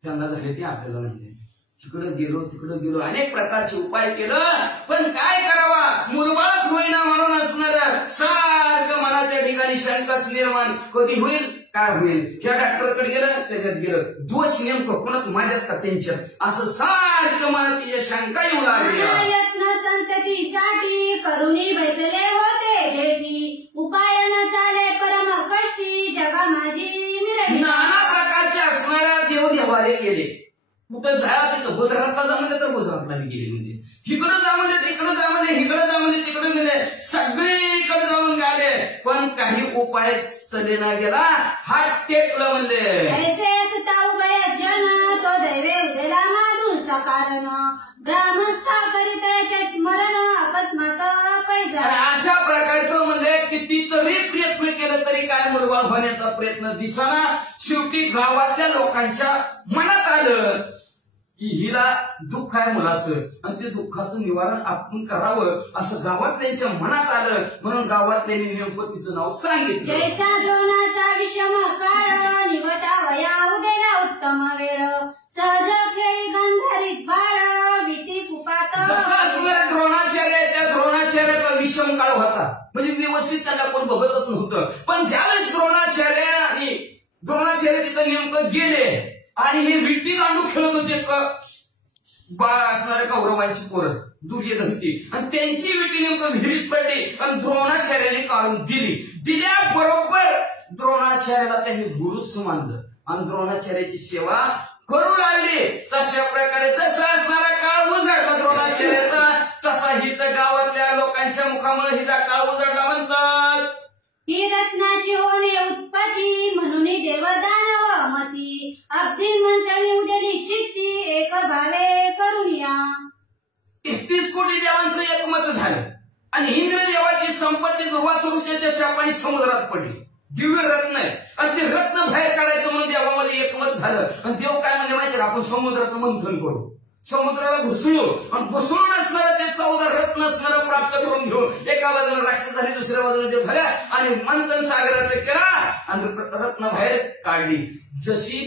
त्यांना झाले ते आपल्याला नाही तिकडं गेलो अनेक प्रकारचे उपाय केलं पण काय करावा मुलबाळच होईना म्हणून असणार सारखं मला त्या ठिकाणी शंकाच निर्माण कधी होईल काय होईल ह्या डॉक्टरकडे गेलं त्याच्यात गेलं दोष नेमकं कोणात माझ्यात का त्यांच्यात असं सारखं मला तिच्या शंका येऊ लागल्या यत्न संततीसाठी करुणी बैसले होते जेठी उपाय न झाले परम कष्टी जगा माझी मिरवली नाना प्रकारचे असणाऱ्या देवदेवारे केले कुठं जाया तिथं गुजरातला जा म्हणले तर गुजरातला मी गेले म्हणजे इकडं जा म्हणले तिकडं जा म्हणले इकडं जा म्हणले तिकडं गेले सगळीकडे जाऊन गेले पण काही उपाय चलेना गेला हात टेकलं म्हणले ऐसे असता उभय जन तो दैवे उदेला माधू सकारण ग्रामस्था करीत स्मरण अकस्मात पैजा अशा प्रकारचं म्हणजे कितीतरी प्रयत्न केलं तरी काय मुलबाळ होण्याचा प्रयत्न दिसना शेवटी गावातल्या लोकांच्या मनात आलं की हिला दुःख आहे मुलाचं आणि ते दुःखाचं निवारण आपण करावं असं गावात त्यांच्या मनात आलं म्हणून गावातल्या नेमकं तिचं नाव सांगितलं जैसा द्रोणाचा विषम काळ निवटा वया उदेला उत्तम वेळ सहज खेळी गंधरीत बाळ भीती कुपात जसं असणाऱ्या द्रोणाचार्य त्या द्रोणाचार्याचा विषम काळ होता म्हणजे व्यवस्थित त्यांना कोण बघतच नव्हतं पण ज्यावेळेस द्रोणाचार्य तिथं नेमकं गेले आणि हे विट्टी दांडू खेळत होते बाळ असणाऱ्या कौरवांची पोरं दुर्योधन ती आणि त्यांची विटी नेमकं विहिरीत पडली आणि द्रोणाचार्याने काढून दिल्याबरोबर द्रोणाचार्याला त्यांनी गुरुच मानलं आणि द्रोणाचार्याची सेवा करू लागली तशा प्रकारे जसा असणारा काळ उजाडला द्रोणाचार्याचा तसा हिचं गावातल्या लोकांच्या मुखामुळे हिचा काळ उजाडला म्हणतात ही रत्नाची होणे उत्पत्ती म्हणून देवदानव मती अगदी मंत्री उद्याली चित्ती एक भावे करून या 31 कोटी देवांचं एकमत झालं आणि इंद्र देवाची संपत्ती दुर्वासुरूच्या शापाने समुद्रात पडली दिव्य रत्न आहे आणि ते रत्न बाहेर काढायचं म्हणून देवामध्ये एकमत झालं आणि देव काय म्हणजे माहिती आपण समुद्राचं मंथन करू, समुद्राला घुसळू आणि घुसळून असणारं ते 14 रत्न असणारं प्राप्त करून घेऊ. एका बाजूला राक्षस झाली, दुसऱ्या बाजूला देव झाल्या आणि मंथन सागराचं केला आणि रत्न बाहेर काढली. जशी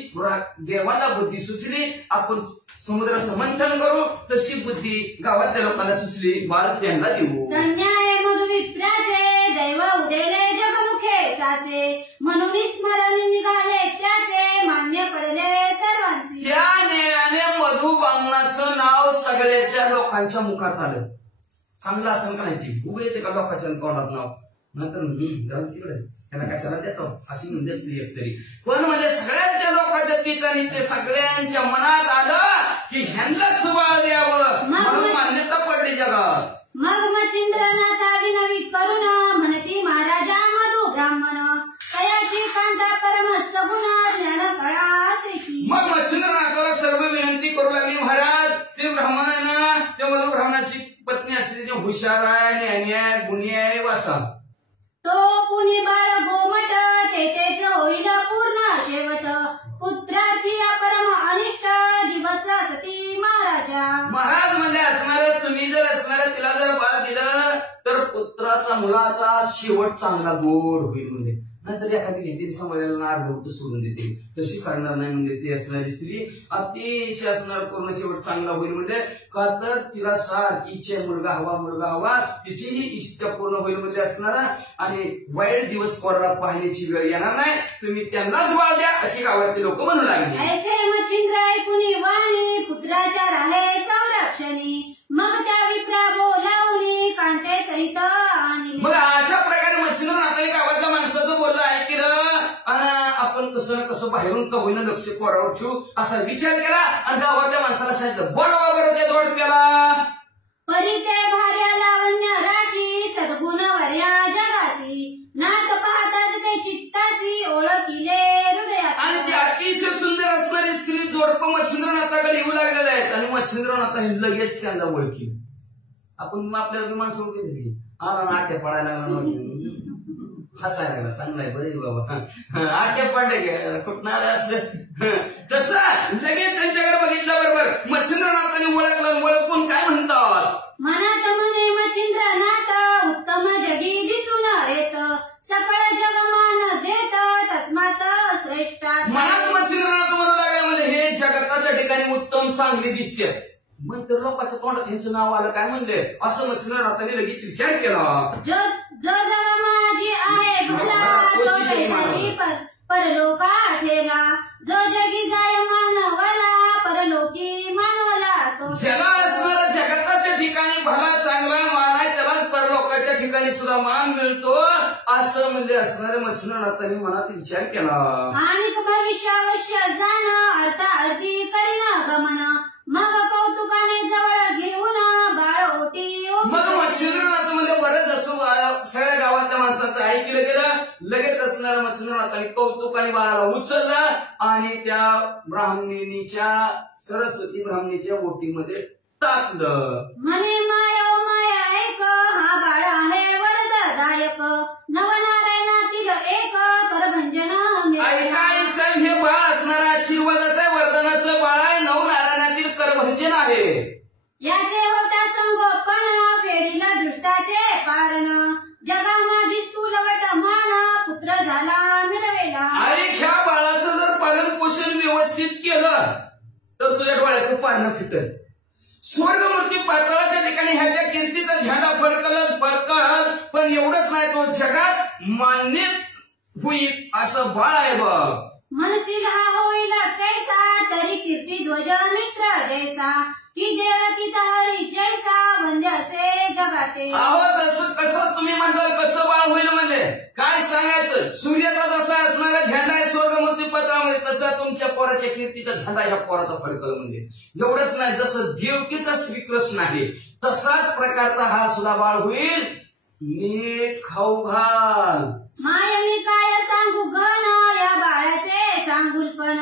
देवाला बुद्धी सुचली आपण समुद्राचं मंथन करू, तशी बुद्धी गावातल्या लोकांना सुचली, बाळ त्यांना देऊ. धन्याय मधुविप्राचे दैव उदेले जगमुखे साचे, म्हणून स्मरण निघाले त्याचे मान्य पडले सर्वांशी. त्या न्यायाने मधुबामणाचं नाव सगळ्याच्या लोकांच्या मुखात आलं. चांगलं असं का नाही ते उभे येते का लोकांच्या तोंडात नाव, नंतर जाऊ तिकडे त्याला कशाला देतो अशी म्हणजे असली एक तरी. पण म्हणजे सगळ्यांच्या लोकांच्या ठिकाणी ते सगळ्यांच्या मनात आलं की ह्यांनाच बाळ द्यावं म्हणून मान्यता पडली जगात. मग मच्छिंद्रनाथा विनवी करुण म्हणती महाराजा मधु ब्राह्मण, तयाची कांता परम सगुण ज्ञान कळा असे. मग मच्छिंद्रनाथाला सर्व विनंती करू लागली, महाराज ते ब्राह्मणांना त्या मधु ब्राह्मणाची पत्नी असते ते हुशार आहे, ज्ञानी आहे, गुणी आहे, वाचा तो कुणी बाळ गोमट तेच होईल पूर्ण शेवट, पुत्रार्थी परम अनिष्ट दिवस सती महाराजा. महाराज म्हणजे असणार तुम्ही जर असणार तिला जर बाळ दिलं तर पुत्राचा मुलाचा शेवट चांगला गोड होईल म्हणजे, नाहीतर एखादी घेतली समाजाला अर्धवट सोडून देते, तशी करणार नाही म्हणजे ती असणारी स्त्री अतिशय असणार पूर्ण शेवट चांगला होईल म्हणजे. का तर तिला सारखी इच्छा मुलगा हवा तिचीही इष्ट पूर्ण होईल म्हणजे असणारा आणि वाईट दिवस पोराला पाहण्याची वेळ येणार नाही, तुम्ही त्यांनाच बाळ द्या अशी गावातले लोक म्हणू लागले. ऐसे मच्छिंद्र ऐकुनी वाणी पुत्राच्या राहे संरक्षणी, मग त्या विप्रा बोलावणी कांते सहित आणि. मग अशा प्रकारे मच्छिंद्रनाथाने गावातल्या माणसाचं बोललं आहे की आपण कसं कसं बाहेरून का होईना लक्ष पोरावर ठेवू असा विचार केला आणि गावातल्या माणसाला सांगितलं बोलवा बरं त्या जोडप्याला. परी ते भार्या लावण्य राशी सद्गुण वर्या जगासी, नाथ पाहताच ते चित्तासी ओळखिले हृदयात. आणि ती अतिशय सुंदर असणारी स्त्री जोडप मच्छिंद्रनाथाकडे येऊ लागलेले आहेत आणि मच्छिंद्रनाथाने लगेच त्यांना ओळखी. आपण आपल्याला माणसं ओळखी दिली आला आट्या पडायला हसायला लागला, चांगला आहे बरे बाबा आट्या पडले कुठणार असलं तसं लगेच त्यांच्याकडे बघितलं बरोबर मच्छिंद्रनाथाने ओळखलं. ओळखून काय म्हणतात मनात म्हणे मच्छिंद्रनाथ उत्तम जगी दिसून येत, सकळ जगमान देत तस्मात श्रेष्ठ. मनात मच्छिंद्रनाथ म्हणू लागले म्हणजे हे जगताच्या ठिकाणी उत्तम चांगली दिसते. मग तर लोकांच्या तोंडात ह्यांचं नाव आलं काय म्हणले असं मच्छिंद्रनाथाने लगेच विचार केला. जो जग माझी आहे भला तो पैसाची परलोका ठेला, जो जगी जाय मानवाला परलोकी मानवला तो. ज्याला असणारा जगताच्या ठिकाणी भला चांगला मान आहे त्याला परलोकाच्या ठिकाणी सुद्धा मान मिळतो असं म्हणजे असणारे मच्छिंद्रनाथाने मनात विचार केला. आणि भविष्यावश्य जाण अर्थार्थी करीन गमन, मग कौतुकाने जवळ घेऊन बाळ ओटी. मग मच्छिंद्रनाथ म्हणजे बरंच असं सगळ्या गावातल्या माणसाचं ऐकलं गेलं. लगेच असणाऱ्या मच्छिंद्रनाथाने कौतुकाने बाळाला उचललं आणि त्या ब्राह्मणीच्या सरस्वती ब्राह्मणीच्या ओटीमध्ये टाकलं. म्हणे माया माया ऐक हा बाळ आहे वरददायक, नवनारायणातील एक करभंजन. ऐकाय सांग हे बाळ असणारा आशीर्वादाचं वरदानाचं बाळ आहे, नवनारायणातील करभंजन आहे. याचे होता संगोपन फेडीला दृष्टाचे कारण, जगा माझी स्थूलवट मान पुत्र झाला मिळवेला. आणि ह्या बाळाचं जर पालन पोषण व्यवस्थित केलं तर तुझ्या डोळ्याचं पारणं फिटल. स्वर्गमूर्ती पाताळाच्या ठिकाणी ह्याच्या कीर्तीचा झेंडा फडकल. पण एवढंच नाही तो जगात मान्य होईल असं बाळ आहे बघ. मनसील हा होईल कैसा तरी कीर्ती ध्वज मित्र जैसा, की देवकीचा हरी जैसा वंद्य असे जगाते. अहो तसं कसं तुम्ही म्हणताल कसं बाळ होईल म्हणजे काय सांगायचं. सूर्याचा जसा असणारा झेंडा आहे स्वर्गमूर्ती पत्रामध्ये तसा तुमच्या पोराच्या कीर्तीचा झेंडा ह्या पोराचा फडकल म्हणजे. एवढंच नाही जसं देवकीचा श्रीकृष्ण आहे तसाच प्रकारचा हा सुद्धा बाळ होईल. नीट खाऊ घाल. माय मी काय सांगू गण या बाळाचे सांगुलपण,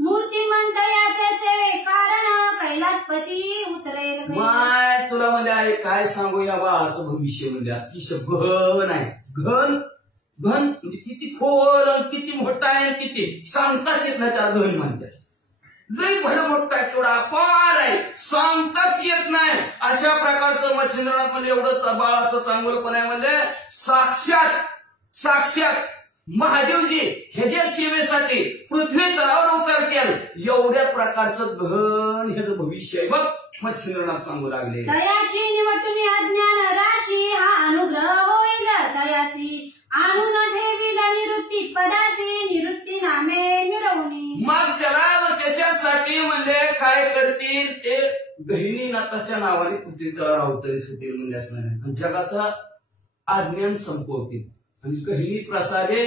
मूर्तिमंत याचे सेवे कारण कैलासपती उतरेल. माय तुला म्हणजे आहे काय सांगू या बाळाचं भविष्य म्हणजे अतिशय घन आहे. घन म्हणजे किती खोल किती मोठा आहे किती सांगताच येत नाही त्याला घन म्हणतात. लई भले मोठा आहे, तेवढा अपार आहे, सांगताच येत नाही. अशा प्रकारचं मच्छिंद्रनाथ म्हणजे एवढं बाळाचं चांगलंपण आहे. म्हणजे साक्षात महादेवजी ह्याच्या सेवेसाठी पृथ्वी तलावर उतरतील एवढ्या प्रकारचं घन ह्याचं भविष्य आहे. बघ मच्छिंद्रनाथ सांगू लागले. तयाची निवटून अज्ञान राशी हा अनुग्रह होईल तयासी आणून ठेवील निवृत्ती पदासी निवृत्ती नामे मिरवणी. मग त्याला त्याच्यासाठी म्हणजे काय करतील ते गहिनीनाथाच्या नावाने पृथ्वी तलावर अवतरित होतील म्हणजे असणार आहे. जगाचा अज्ञान संपवतील आणि गहिनी प्रसारे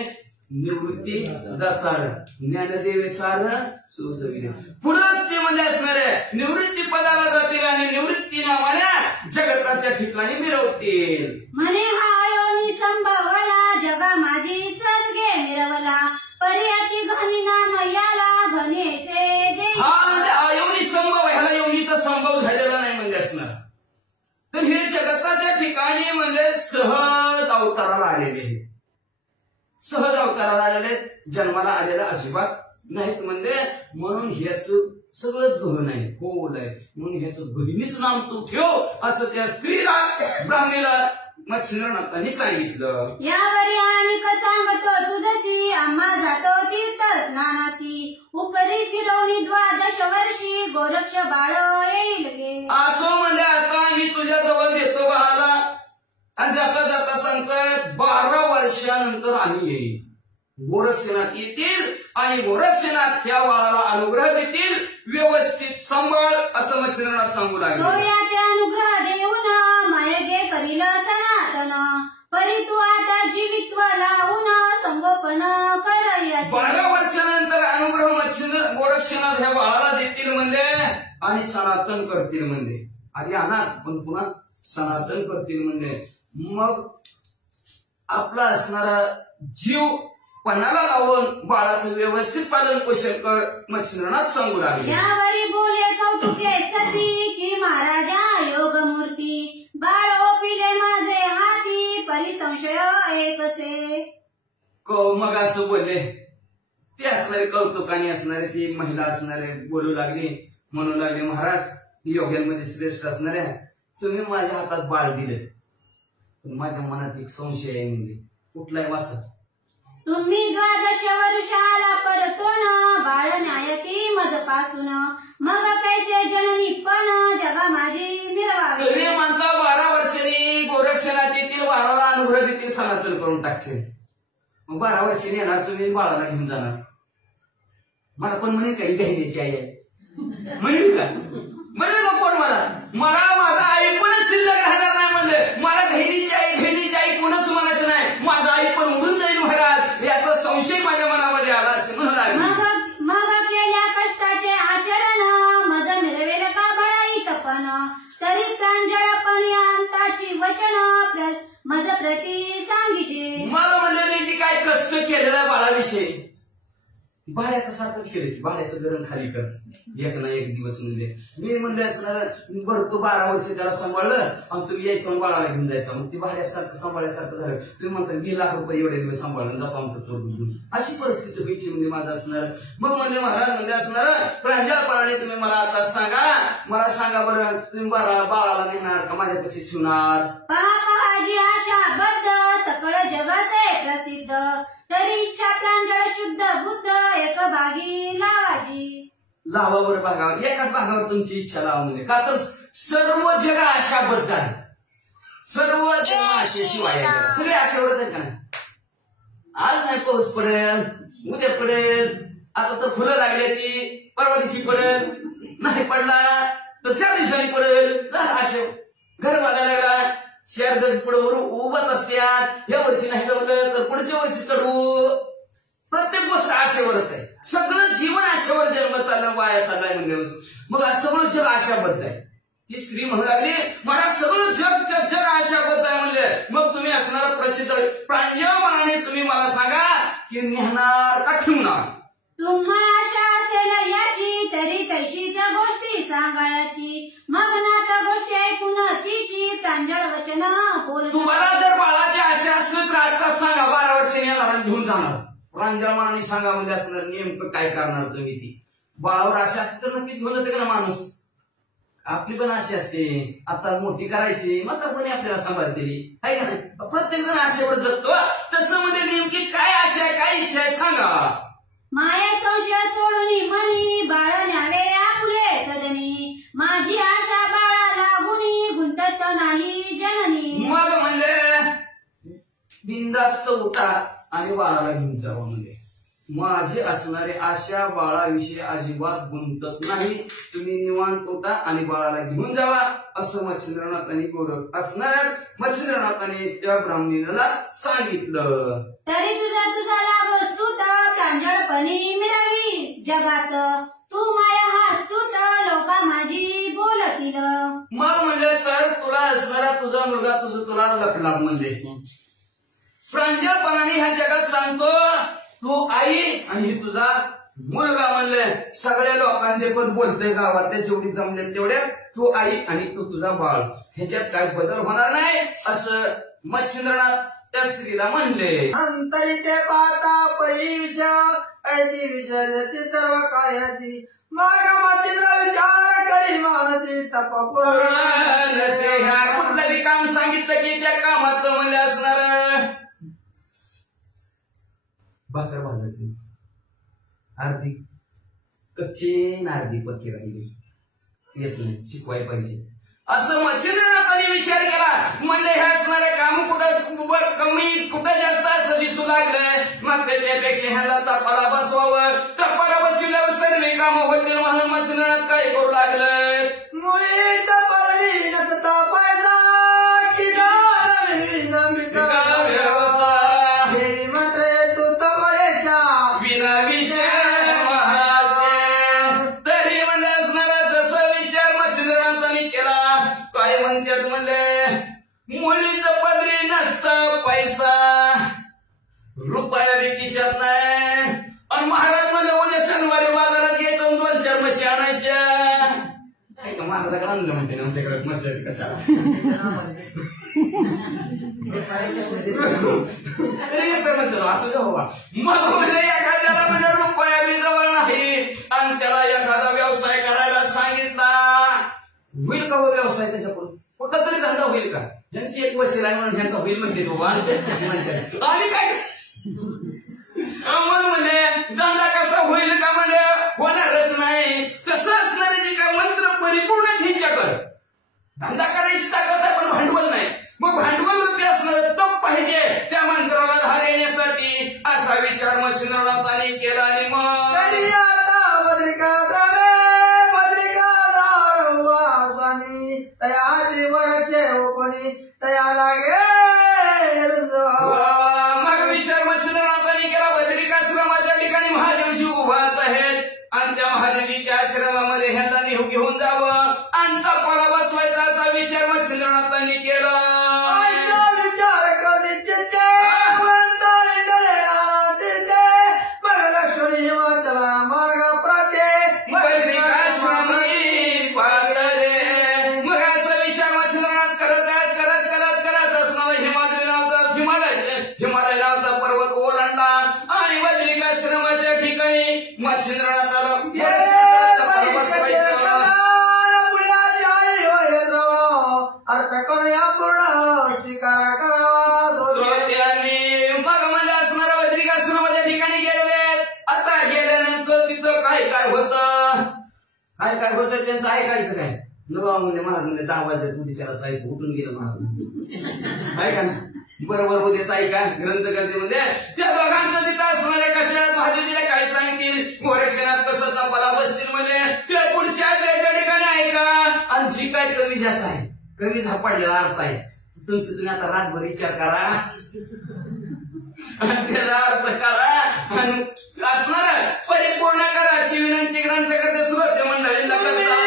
निवृत्ती दातार ज्ञानदेवे सार सुसविले. पुढंच ते म्हणजे असणार आहे निवृत्ती पदाला जातील आणि निवृत्ती नावाने जगताच्या ठिकाणी मिरवतील. म्हणे हा योनी संभवला जगा माझी स्वर्गे मिरवला पर्याती घनी नाम याला घनेसे दे. हा म्हणजे अयोनी संभव, ह्याला योनीचा संभव झालेला नाही म्हणजे असणार. तर हे जगताच्या ठिकाणी म्हणजे सहज अवताराला आलेले आहे, सहज अवताराला आलेले, जन्माला आलेला अजिबात नाहीत. म्हणजे म्हणून ह्याच सगळंच गहन आहे, खोल आहे. म्हणून ह्याचं बहिणीच नाम तू ठेव असं त्या स्त्रीला ब्राह्मणीला मच्छिंद्रनाथांनी सांगितलं. यावरी आणि सांगतो तुझसी आम्हा जातो तीर्थ स्नानासी उपरी फिरवणी 12 वर्षी गोरक्ष बाळ येईल गे. असो म्हणजे आता मी तुझ्या जवळ देतो बाळाला आणि जाता जाता सांगतोय 12 वर्षानंतर आणि येईल. गोरक्षनाथ येतील आणि गोरक्षनाथ या बाळाला अनुग्रह देतील, व्यवस्थित सांभाळ असं मच्छिंद्रनाथ सांगू तो लागले. या ते अनुग्रह देऊन मायगे करील सनातन परी तू आता जीवित्व लावून संगोपन करायचे. 12 वर्षानंतर अनुग्रह गोरक्षनाथ ह्या बाळाला देतील म्हणजे आणि सनातन करतील म्हणजे. आधी अनाथ पण पुन्हा सनातन करतील म्हणजे. मग आपला असणारा जीव पणाला लावून बाळाचं व्यवस्थित पालन पोषण कर मच्छिंद्रनाथ सांगू लागले. यावरी बोले कौतुके सती की महाराजा योगमूर्ती बाळ ओपिले माझे हाती परिसंशय एकसे. मग असं बोलले ते असणारे कौतुकाने असणारे ती महिला असणारे बोलू लागली, म्हणू लागले महाराज योग्यांमध्ये श्रेष्ठ असणाऱ्या तुम्ही माझ्या हातात बाळ दिले, पण माझ्या मनात एक संशय आहे. म्हणजे कुठलाही वाचा. तुम्ही 12 वर्षाला परतोन बाळ न्यायकी मज पासून मग कैसे जननी पण जगा माझी मिरवावी. तुम्ही म्हणता 12 वर्षांनी गोरक्षनाथ येतील, बाळाला अनुग्रह देतील, सनातन करून टाकशील. मग 12 वर्षांनी येणार तुम्ही बाळाला घेऊन जाणार. मला पण म्हणेल काही घ्यायची आहे म्हणेल का? म्हणेल का कोण? मला माझा आई पण शिल्लक राहणार नाही म्हणजे. मला घ्यायची आई कोणच म्हणायचं नाही. माझा आई पण उडून जाईल महाराज याचा संशय माझ्या मनामध्ये आला असे म्हणून मग केल्या कष्टाचे आचरण मज मिरवेल का बळाई तपन तरी प्रांजळपणी अंताची वचन मज प्रती सांगिजे. मला म्हणजे मी जी काय कष्ट केलेलं आहे बाळाविषयी बाळ्याचं सारखंच केलं की बाळ्याचं गरम खाली कर एक ना एक दिवस. म्हणजे मी म्हणले असणार बरं तू 12 वर्ष त्याला सांभाळलं आणि तुम्ही यायचं बाळाला घेऊन जायचं. मग ती बाळ्यासारखं सांभाळल्यासारखं झालं. तुम्ही म्हणता 2 लाख रुपये एवढे दिवस सांभाळून जातो आमचं पोट घेऊन. अशी परिस्थिती व्हायची म्हणजे माझं असणार. मग म्हणले महाराज म्हणजे असणार प्रांजळपणाने तुम्ही मला आता सांगा, मला सांगा बरं तुम्ही बाळाला नेणार का माझ्यापाशी ठेवणार? पहाजी आशा बद्ध सकळ जगसे प्रसिद्ध तरी इच्छा प्रांजळ शुद्ध बुद्ध एक भागी लावाजी. लावा बरं भागावर, एकाच भागावर तुमची इच्छा लावा म्हणजे. का तर सर्व जग आशाबद्ध आहे, सर्व जग आशेशिवाय आहे. सगळे आशेवरच आहेत का नाही. आज नाही पाऊस पडेल, उद्या पडेल, आता तर फुलं लागले ती परवा दिवशी पडेल, नाही पडला तर 4 दिवसांनी पडेल. आशे घर बांधायला लागला 4 दिवस पुढे उभत असतात. या वर्षी नाही जमलं तर पुढच्या वर्षी चढवू. प्रत्येक गोष्ट आशेवरच आहे. सगळं जीवन आशेवर जन्म चाललं वाया चाललाय म्हणजे. मग सगळं जग आशाबद्ध आहे. ती स्त्री म्हणू लागली मला सगळं जग आशाबद्ध आहे म्हणले. मग तुम्ही असणारा प्रसिद्ध प्रांजळपणाने तुम्ही मला सांगा की नेहणार का ठेवणार? तुम्हा आशा असेल याची तरी तशीच गोष्टी सांगायची मग नात गोष्टी ऐकून तिची प्रांजळ वचन बोल. तुम्हाला जर बाळाची आशा असली तर आता सांगा 12 वर्षांनी येणार घेऊन जाणार. प्रांजळपणाने सांगा म्हणजे असणार नेमकं काय करणार तुम्ही ती. बाळावर आशा असते तर नक्कीच म्हणत का ना माणूस. आपली पण आशा असते आता मोठी करायची, म्हातारपणी आपल्याला सांभाळतेली आहे का नाही. प्रत्येक जण आशेवर जगतो. तसं मध्ये नेमकी काय आशा आहे, काय इच्छा आहे सांगा. माया संशय सोडून मनी बाळ न्यावे आपुले सदनी, माझी आशा बाळाला गुणी गुंतत नाही जननी. मग म्हणले बिनधास्त उठा आणि बाळाला घेऊन जावं. म्हणजे माझी असणारी आशा बाळाविषयी अजिबात गुंतत नाही, तुम्ही निवांत उठा आणि बाळाला घेऊन जावा असं मच्छिंद्रनाथांनी गोरख असणार मच्छिंद्रनाथाने त्या ब्राह्मणीला सांगितलं. तरी तुझा तुझा लाभ सुत प्रांजळपणी मिळावी जगात, तू माया हा सुत लोका माझी बोलतील. मग म्हणलं तर तुला असणारा तुझा मुलगा तुला लखला म्हणजे प्रांजळपणाने ह्या जगात सांगतो तू आई आणि ही तुझा मुलगा. म्हणले सगळ्या लोकांनी पण बोलतोय गावात जेवढी जमले तेवढ्यात तू आई आणि तू तुझा बाळ, ह्याच्यात काय बदल होणार नाही असं मच्छिंद्रनाथ त्या स्त्रीला म्हणले. अंतरी ते पाहता परिविष ऐशी विषयती सर्व कार्याची, माग मच्छिंद्र विचार करी मानसी तप कुठलं बी काम सांगितलं की त्या कामात म्हणले असणार भाकर भाजायची अर्धी कच्ची ना अर्धी पक्की राहिली, येत नाही, शिकवाय पाहिजे असं मच्छिंद्रनाथांनी विचार केला. म्हणजे हे असणारे काम कुठं कमी कुठं जास्त असं दिसू लागलंय. मग त्यापेक्षा ह्याला तपाला बसवावं, तपाला बसविल्यावर सर्व कामं होतील म्हणून मच्छिंद्रनाथ काय करू लागलं. मुळीचा पदरी नसता पैसा की मुलीचं पदरी नसतं पैसा, रुपया बी खिशात नाही. आणि महाराज म्हणजे उद्या शनिवारी बाजारात येतो 2-4 म्हशी आणायच्या. महाराजाकडे आणलं म्हणते आमच्याकडे मशी कशा असं बाबा. मग म्हणजे एखाद्याला म्हणजे रुपया बी जवळ नाही आणि त्याला एखादा व्यवसाय करायला सांगितला, होईल का हो व्यवसाय त्याच्याकडून? कुठं तरी धंदा होईल का? ज्यांची एक वशील आहे म्हणून ह्यांचा होईल म्हणते तो आणि काय म्हणजे धंदा कसा होईल का म्हणजे होणारच नाही. तसं असणारे जे काय मंत्र परिपूर्ण ह्यांच्याकडे धंदा करायची ताकद आहे पण भांडवल नाही. मग भांडवल रुपये असणार तप पाहिजे त्या मंत्राला धार येण्यासाठी असा विचार मच्छिंद्रनाथांनी केला. आणि मग तया वर्षे ओपनी तया लागे. मग विचार मच्छिंद्रनाथांनी केला. बद्रिकाश्रमाच्या ठिकाणी महादेव शिव उभाच आहेत आणि त्या महादेवीच्या आश्रमामध्ये ह्यांना घेऊन जावं आणि तपाला बसवायचा विचार मच्छिंद्रनाथांनी केला. विचार करणे लक्ष्मी हिमाचला मार्ग प्रते हिमालय नावचा पर्वत ओलांडला आणि बद्रिकाश्रमाच्या ठिकाणी मच्छिंद्रनाथाला अर्थ करूया पूर्ण स्वीकार करावा. श्रोत्यांनी मग मला असणाऱ्या बद्रिकाश्रमाच्या ठिकाणी गेलेले. आता गेल्यानंतर तिथं काय काय होतं त्यांचं ऐकायचं काय नवा म्हणजे महाराज म्हणजे 10 वाजता तू तिच्याला ऐकू उठून गेलं महाराज ऐका ना बरोबर उद्याच ऐका. ग्रंथकर्ते म्हणजे त्या दोघांचं तिथं असणाऱ्या कशात महादेवीला काय सांगतील गोरक्षणात कसं तपाला बसतील म्हणजे त्या पुढच्या त्याच्या ठिकाणी ऐका. आणि जी काय कमी जास्त आहे कमी झापडलेला अर्थ आहे तुमचं तुम्ही आता रातभर विचार करा आणि त्याचा अर्थ करा आणि असणार परिपूर्ण करा अशी विनंती ग्रंथकर्ते श्रोते मंडळींना करतात.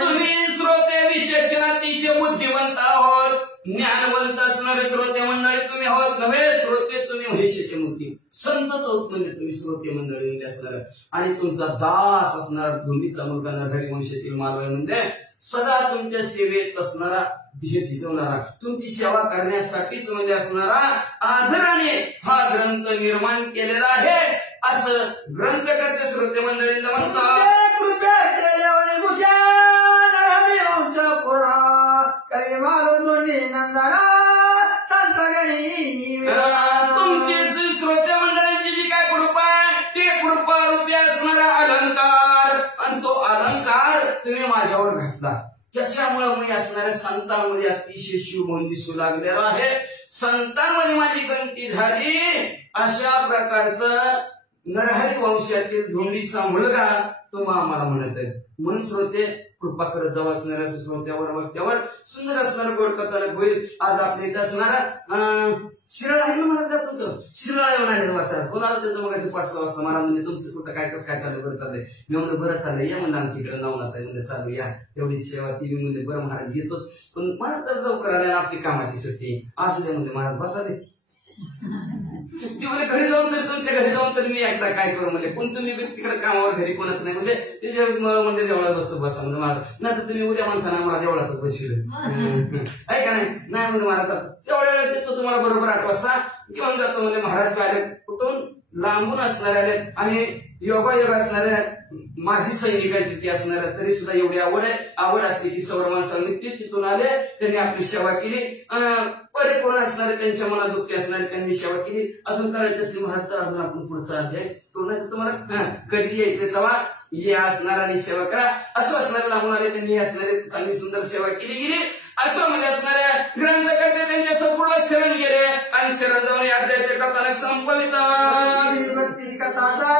तुम्ही श्रोते विचक्षण अतिशय बुद्धिवंत आहोत, ज्ञानवंत असणारे श्रोते मंडळी तुम्ही आहोत नव्हे. श्रोते तुम्ही म्हैशीचे मूर्ती संतच होत म्हणजे तुम्ही श्रोते मंडळी असणार आणि तुमचा दास असणारा धोनीचा मुलगा नरहरी वंशातील मालवण म्हणजे सदा तुमच्या सेवेत असणारा ध्येय झिजवणारा तुमची सेवा करण्यासाठीच म्हणजे असणारा आदराने हा ग्रंथ निर्माण केलेला आहे असं ग्रंथकर्ते श्रोते मंडळींना म्हणतात. कृपयाचे लेवणी भूषण हरी वंश पुरा काही मागून दोंडी नंदना संत गणी तुमची श्रोते मंडळींची जी काय कृपा आहे ते कृपा रूपी असणारा अलंकार आणि तो अलंकार तुम्ही माझ्यावर घातला त्याच्यामुळे मी असणाऱ्या संतांमध्ये अतिशय शिवभून दिसू लागलेला आहे. संतांमध्ये माझी गणती झाली अशा प्रकारचं नरहरी वंशातील धोंडीचा मुलगा तुम्हा आम्हाला म्हणत आहे. म्हणून श्रोते कृपा करत जाऊ असणाऱ्या श्रोत्यावर वक्त्यावर सुंदर असणारं गोड कथानक होईल. आज आपल्या इथं असणारा शिराळा आहे ना मला तुमचं शिराळा येऊन आले वाचा कोणाला त्याचं मग 5 वाजता मला म्हणजे तुमचं कुठं काय कसं काय चाललं बरं चाललंय मी म्हणजे बरं चाललंय या म्हणजे आमच्या इकडे नवनाथ आहे म्हणजे चालू या तेवढी सेवा ती म्हणजे बरं महाराज येतोच पण मला तर लवकर आल्या आपली कामाची सुट्टी असू दे म्हणजे महाराज बसा दे ती म्हणजे घरी जाऊन तरी तुमच्या घरी जाऊन तरी मी एकटा काय करू म्हणजे पण तुम्ही तिकडे कामावर घरी कोणच नाही म्हणजे म्हणजे देवळात बसतो बसा म्हणजे महाराज नाही तर तुम्ही उद्या माणसांना मला देवळातच बसविलं आहे का नाही म्हणजे महाराज तेवढ्या वेळेत येतो तुम्हाला बरोबर 8 वाजता घेऊन जातो म्हणजे महाराज आले कुठून लांबून असणारे आले आणि योगायोग असणाऱ्या माझी सैनिक आहे तिथे असणाऱ्या तरी सुद्धा एवढी आवड असते की सर्व माणसांनी ते तिथून आले त्यांनी आपली सेवा केली बरे कोण असणारे त्यांच्या मनात दुःखी असणारे त्यांनी सेवा केली. अजून करायची असली महाराज तर अजून आपण पुढचा अध्याय तो नाही तुम्हाला कधी यायचं तेव्हा या असणाऱ्यांनी सेवा करा असं असणारे लांबून आले त्यांनी असणारे चांगली सुंदर सेवा केली गेली असं म्हणजे असणाऱ्या ग्रंथकर्ते त्यांच्या सगळं शरण गेले आणि शरण जाऊन अध्यायाचे कथानक संपवितात. भक्ती कथाचा